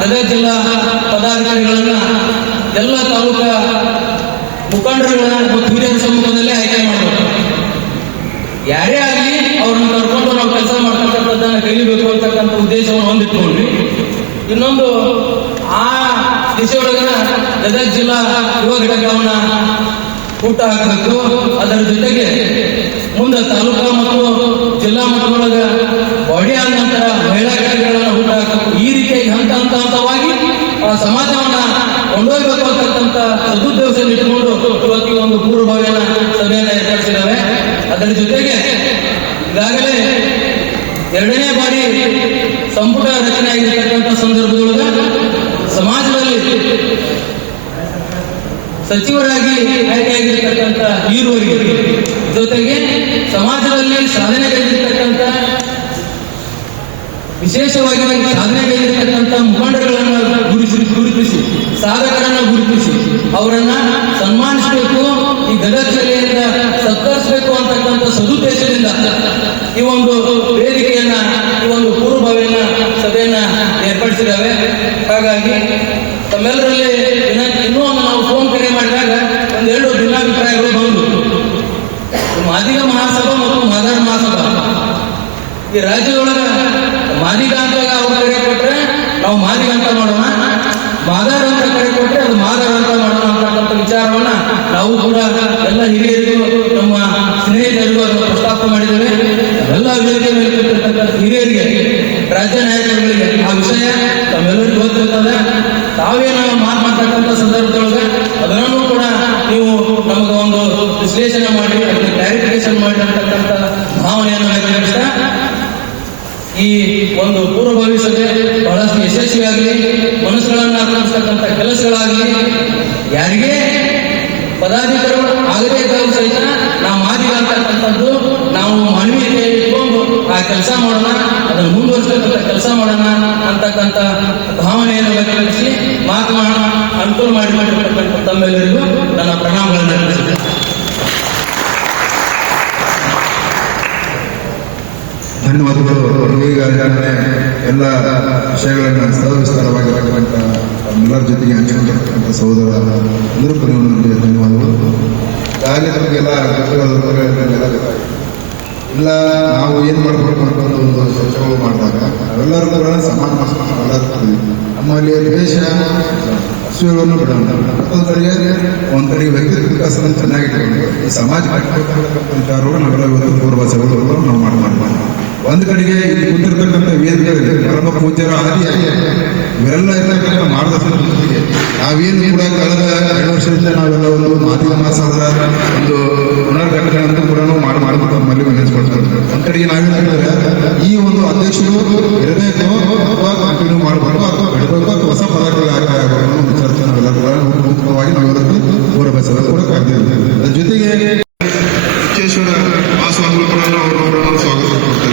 ಗದಗ ಜಿಲ್ಲಾ ಪದಾಧಿಕಾರಿಗಳನ್ನ ಎಲ್ಲ ತಾಲೂಕಾ ಮುಖಂಡರುಗಳನ್ನ ಮತ್ತು ಹಿರಿಯರ ಸಮ್ಮುಖದಲ್ಲೇ ಆಯ್ಕೆ ಮಾಡಬೇಕು. ಯಾರೇ ಆಗಲಿ ಅವ್ರನ್ನ ಕರ್ಕೊಂಡು ನಾವು ಕೆಲಸ ಮಾಡ್ತಕ್ಕಂಥದ್ದನ್ನ ಕಲಿಬೇಕು ಅಂತಕ್ಕಂಥ ಉದ್ದೇಶವನ್ನು ಹೊಂದಿಟ್ಕೊಂಡ್ವಿ. ಇನ್ನೊಂದು ಆ ದಿಶೆಯೊಳಗಿನ ಗದಗ ಜಿಲ್ಲಾ ಯುವ ಘಟಕವನ್ನ ಊಟ ಹಾಕಬೇಕು. ಅದರ ಜೊತೆಗೆ ಮುಂದೆ ತಾಲೂಕಾ ಮತ್ತು ಜಿಲ್ಲಾ ಮಟ್ಟದೊಳಗ ಬಾಡಿ ಆದ ನಂತರ ಮಹಿಳಾ ಘಟಕಗಳನ್ನ ಊಟ ಹಾಕಬೇಕು. ಈ ರೀತಿಯಾಗಿ ಹಂತವಾಗಿ ಆ ಸಮಾಜವನ್ನ ಕೊಂಡೊಯ್ಯಬೇಕು ಅಂತಕ್ಕಂಥ ಸದುದ್ದೇಶ ಇಟ್ಟುಕೊಂಡು ಇವತ್ತು ಈ ಒಂದು ಪೂರ್ವಭಾವಿಯ ಸಭೆಯನ್ನು ಏರ್ಪಡಿಸಿದ್ದಾವೆ. ಅದರ ಜೊತೆಗೆ ಈಗಾಗಲೇ 2ನೇ ಬಾರಿ ಸಂಪುಟ ರಚನೆ ಆಗಿರ್ತಕ್ಕಂಥ ಸಂದರ್ಭದೊಳಗೆ ಸಮಾಜದಲ್ಲಿ ಸಚಿವರಾಗಿ ಆಯ್ಕೆಯಾಗಿರ್ತಕ್ಕಂಥ ಈರುವರಿಗೆ ಜೊತೆಗೆ ಸಮಾಜದಲ್ಲಿ ಸಾಧನೆಗೈದಿರ್ತಕ್ಕಂಥ ವಿಶೇಷವಾಗಿ ಸಾಧನೆಗೈದಿರ್ತಕ್ಕಂಥ ಮುಖಂಡರುಗಳನ್ನು ಗುರುತಿಸಿ ಸಾಧಕರನ್ನು ಗುರುತಿಸಿ ಅವರನ್ನ ಸನ್ಮಾನಿಸಬೇಕು, ಈ ಗದಗ ಜಿಲ್ಲೆಯಿಂದ ಸತ್ಕರಿಸಬೇಕು ಅಂತಕ್ಕಂಥ ಸದುದ್ದೇಶದಿಂದ ಈ ಒಂದು ವೇದಿಕೆಯನ್ನ, ಈ ಒಂದು ಪೂರ್ವಭಾವಿಯನ್ನ ಸಭೆಯನ್ನ ಏರ್ಪಡಿಸಿದ್ದಾವೆ. ಹಾಗಾಗಿ ತಮ್ಮೆಲ್ಲರಲ್ಲಿ ಇನ್ನೂ ನಾವು ಫೋನ್ ಕರೆ ಮಾಡಿದಾಗ ಒಂದೆರಡು ಭಿನ್ನಾಭಿಪ್ರಾಯಗಳು ಬಂದು ಮಾದಿಗ ಮಹಾಸಭಾ ಮತ್ತು ಮಾದಾರ ಮಹಾಸಭಾ ಈ ರಾಜ್ಯದೊಳಗ ಮಾದಿಗ ಅಂತ ಅವ್ರು ಕರೆ ಕೊಟ್ರೆ ನಾವು ಮಾದಿಗ ಅಂತ ಮಾಡೋಣ, ಮಾದಾರ ಅಂತ ಕರೆ ಕೊಟ್ರೆ ಅದು ಮಾದಾರ ಅಂತ ಮಾಡೋಣ ಅಂತಕ್ಕಂಥ ವಿಚಾರವನ್ನ ನಾವು ಕೂಡ ಎಲ್ಲ ಹಿರಿಯರಿಗೂ ನಮ್ಮ ಸ್ನೇಹಿತರಿಗೂ ಅದನ್ನು ಪ್ರಸ್ತಾಪ ಮಾಡಿದ್ದೇವೆ. ಎಲ್ಲ ವೇದಿಕೆ ಮೇಲೆ ಕೂತಿರ್ತಕ್ಕಂಥ ಹಿರಿಯರಿಗೆ, ರಾಜ್ಯ ನಾಯಕರುಗಳಿಗೆ ಆ ವಿಷಯ ತಮ್ಮೆಲ್ಲರಿಗೂ ಗೊತ್ತಿರ್ತದೆ. ತಾವೇನು ಮಾತನಾಡ್ತಕ್ಕಂಥ ಸಂದರ್ಭದೊಳಗೆ ಅದನ್ನು ಕೂಡ ನೀವು ನಮಗೆ ಒಂದು ವಿಶ್ಲೇಷಣೆ ಮಾಡಿ ಅದನ್ನು ಕ್ಲಾರಿಫಿಕೇಶನ್ ಮಾಡಿ ಅಂತಕ್ಕಂಥ ಭಾವನೆಯನ್ನು ವ್ಯಕ್ತಪಡಿಸ್ತಾ ಈ ಒಂದು ಪೂರ್ವಭಾವಿ ಸಭೆ ಬಹಳಷ್ಟು ಯಶಸ್ವಿಯಾಗಲಿ, ಮನಸ್ಸುಗಳನ್ನು ಆಕ್ರಮಿಸ್ತಕ್ಕಂಥ ಕೆಲಸಗಳಾಗಲಿ, ಯಾರಿಗೇ ಪದಾಧಿಕಾರಿಗಳು ಆಗದೇ ಇದ್ದರೂ ಸಹಿತ ನಾವು ಮಾದಿಗ ಅಂತಕ್ಕಂಥದ್ದು ನಾವು ಮಾನವೀಯತೆಯಲ್ಲಿ ಇಟ್ಕೊಂಡು ಆ ಕೆಲಸ ಮಾಡೋಣ, ಅದನ್ನು ಮುಂದುವರಿಸತಕ್ಕಂಥ ಕೆಲಸ ಮಾಡೋಣ ಅಂತಕ್ಕಂಥ ಭಾವನೆಯನ್ನು ವ್ಯಕ್ತಪಡಿಸಿ ಮಾತನಾಡ ಅನುಕೂಲ ಮಾಡಿರ್ತಕ್ಕಂಥ ತಮ್ಮೆಲ್ಲರಿಗೂ ನನ್ನ ಪ್ರಣಾಮಗಳನ್ನು ಅರ್ಪಿಸುತ್ತೇನೆ. ಧನ್ಯವಾದಗಳು. ಈಗಾಗಲೇ ಎಲ್ಲ ವಿಷಯಗಳನ್ನು ಸವಿಸ್ತಾರವಾಗಿರತಕ್ಕಂಥ ಎಲ್ಲರ ಜೊತೆಗೆ ಹಂಚಿಕೊಂಡಿರ್ತಕ್ಕಂಥ ಸಹೋದರ ಎಲ್ಲರೂ ಪರಿಗಣನೆಗೆ ಧನ್ಯವಾದಗಳು. ಈಗಾಗಲೇ ನಮಗೆಲ್ಲ ಇಲ್ಲ ನಾವು ಏನು ಮಾಡಬೇಕು ಅಂತಕ್ಕಂಥ ಒಂದು ಚರ್ಚೆಗಳು ಮಾಡಿದಾಗ ನಾವೆಲ್ಲರೂ ಕೂಡ ಸಮಾನ ಮಾಡ್ತೀವಿ. ನಮ್ಮಲ್ಲಿ ದ್ವೇಷ ಅಸೂಯೆಗಳನ್ನು ಬಿಡೋಣ, ಒಂದು ಕಡೆಗೆ ವ್ಯಕ್ತಿತ್ವ ವಿಕಾಸವನ್ನು ಚೆನ್ನಾಗಿಟ್ಕೊಂಡು ಈ ಸಮಾಜ ವಿಚಾರಗಳು ನಾವೆಲ್ಲ ಇವತ್ತು ಪೂರ್ವ ಸಭೆಗಳು ನಾವು ಮಾಡಿ ಒಂದು ಕಡೆಗೆ ಇಲ್ಲಿ ಕೂತಿರ್ತಕ್ಕಂಥ ವೇದಿಕೆಗಳಲ್ಲಿ ಪರಮ ಪೂಜ್ಯರ ಆದಿಯಾಗಿ ಇವೆಲ್ಲ ಇರ್ತಕ್ಕಂಥ ಮಾರ್ಗದರ್ಶನ ಜೊತೆಗೆ ನಾವೇನು ಕೂಡ ಕಳೆದ 2 ವರ್ಷದಿಂದ ನಾವೆಲ್ಲ ಒಂದು ಮಾದಿಗ ಮಹಾಸಭಾದ ಒಂದು ಪುನರ್ಘಟನೆಯನ್ನು ಕೂಡ ಮಾಡಬೇಕು ನಮ್ಮಲ್ಲಿ ನೆನೆಸ್ಕೊಳ್ತಾರೆ. ಒಂದು ಕಡೆಗೆ ನಾವೇನಂದ್ರೆ ಈ ಒಂದು ಅಧ್ಯಕ್ಷರು ಇರಬೇಕು ಅಥವಾ ಕಂಟಿನ್ಯೂ ಮಾಡಬೇಕು ಅಥವಾ ಬಿಡಬೇಕು ಅಥವಾ ಹೊಸ ಪದಾರ್ಥಗಳು ಒಂದು ಚರ್ಚೆ ನಾವೆಲ್ಲ ಕೂಡ ಮುಕ್ತವಾಗಿ ನಾವೆಲ್ಲರೂ ಪೂರ್ವ ಸಭೆ ಕೂಡ ಕರೆದಿದ್ದೇವೆ. ಅದ್ರ ಜೊತೆಗೆ ವಿಶ್ವೇಶ್ವರ ಮಹಾಸ್ವಾಮಿಗಳು ಕೂಡ ಅವರನ್ನು ಸ್ವಾಗತ ಕೊಡ್ತಾರೆ.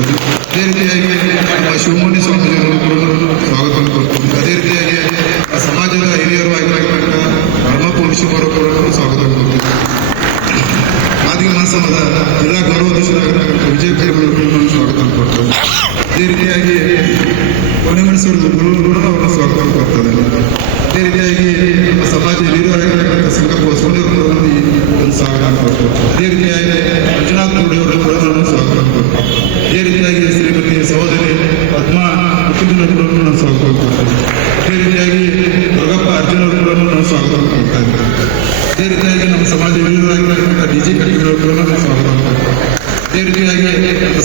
ಅದೇ ರೀತಿಯಾಗಿ ನಮ್ಮ ಶಿವಮೊಗ್ಗ ಸ್ವಾಮೀಜಿಯವರು ಕೂಡ ಸ್ವಾಗತವನ್ನು ಕೊಡ್ತೀವಿ. ಅದೇ ರೀತಿಯಾಗಿ ಸಮಾಜದ ಹಿರಿಯರು ಆಗಿರ್ತಕ್ಕಂಥ ಧರ್ಮಪುರುಷರು ಕೂಡ ಸ್ವಾಗತವನ್ನು ಕೊಡ್ತೀವಿ. ಮಾದಿಗ ಮಹಾಸಭಾದ ಜಿಲ್ಲಾ ಗೌರವಾಧ್ಯಕ್ಷರಾಗಿರ್ತಕ್ಕಂಥ ವಿಜಯ್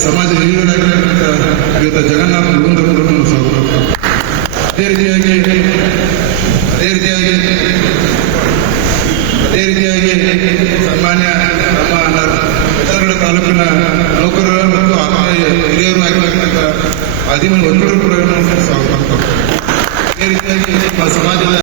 ಸಮಾಜ ಹಿರಿಯರಾಗಿರ್ತಕ್ಕಂಥ ಶ್ರೀಯುತ ಜಗನ್ನಾಥ ಮುಗುಂದ ಕೂಡ ಸ್ವಾಗತ. ಅದೇ ರೀತಿಯಾಗಿ ಸಾಮಾನ್ಯ ನಮ್ಮ ಹೆಸರುಗಳ ತಾಲೂಕಿನ ನೌಕರರು ಮತ್ತು ಆತ್ಮೀಯ ಹಿರಿಯರು ಆಗಿರ್ತಕ್ಕಂಥ ಆದಿಮ ಒಂದೂರು ಕೂಡ ಸ್ವಾಗತ. ಅದೇ ರೀತಿಯಾಗಿ ನಮ್ಮ ಸಮಾಜದ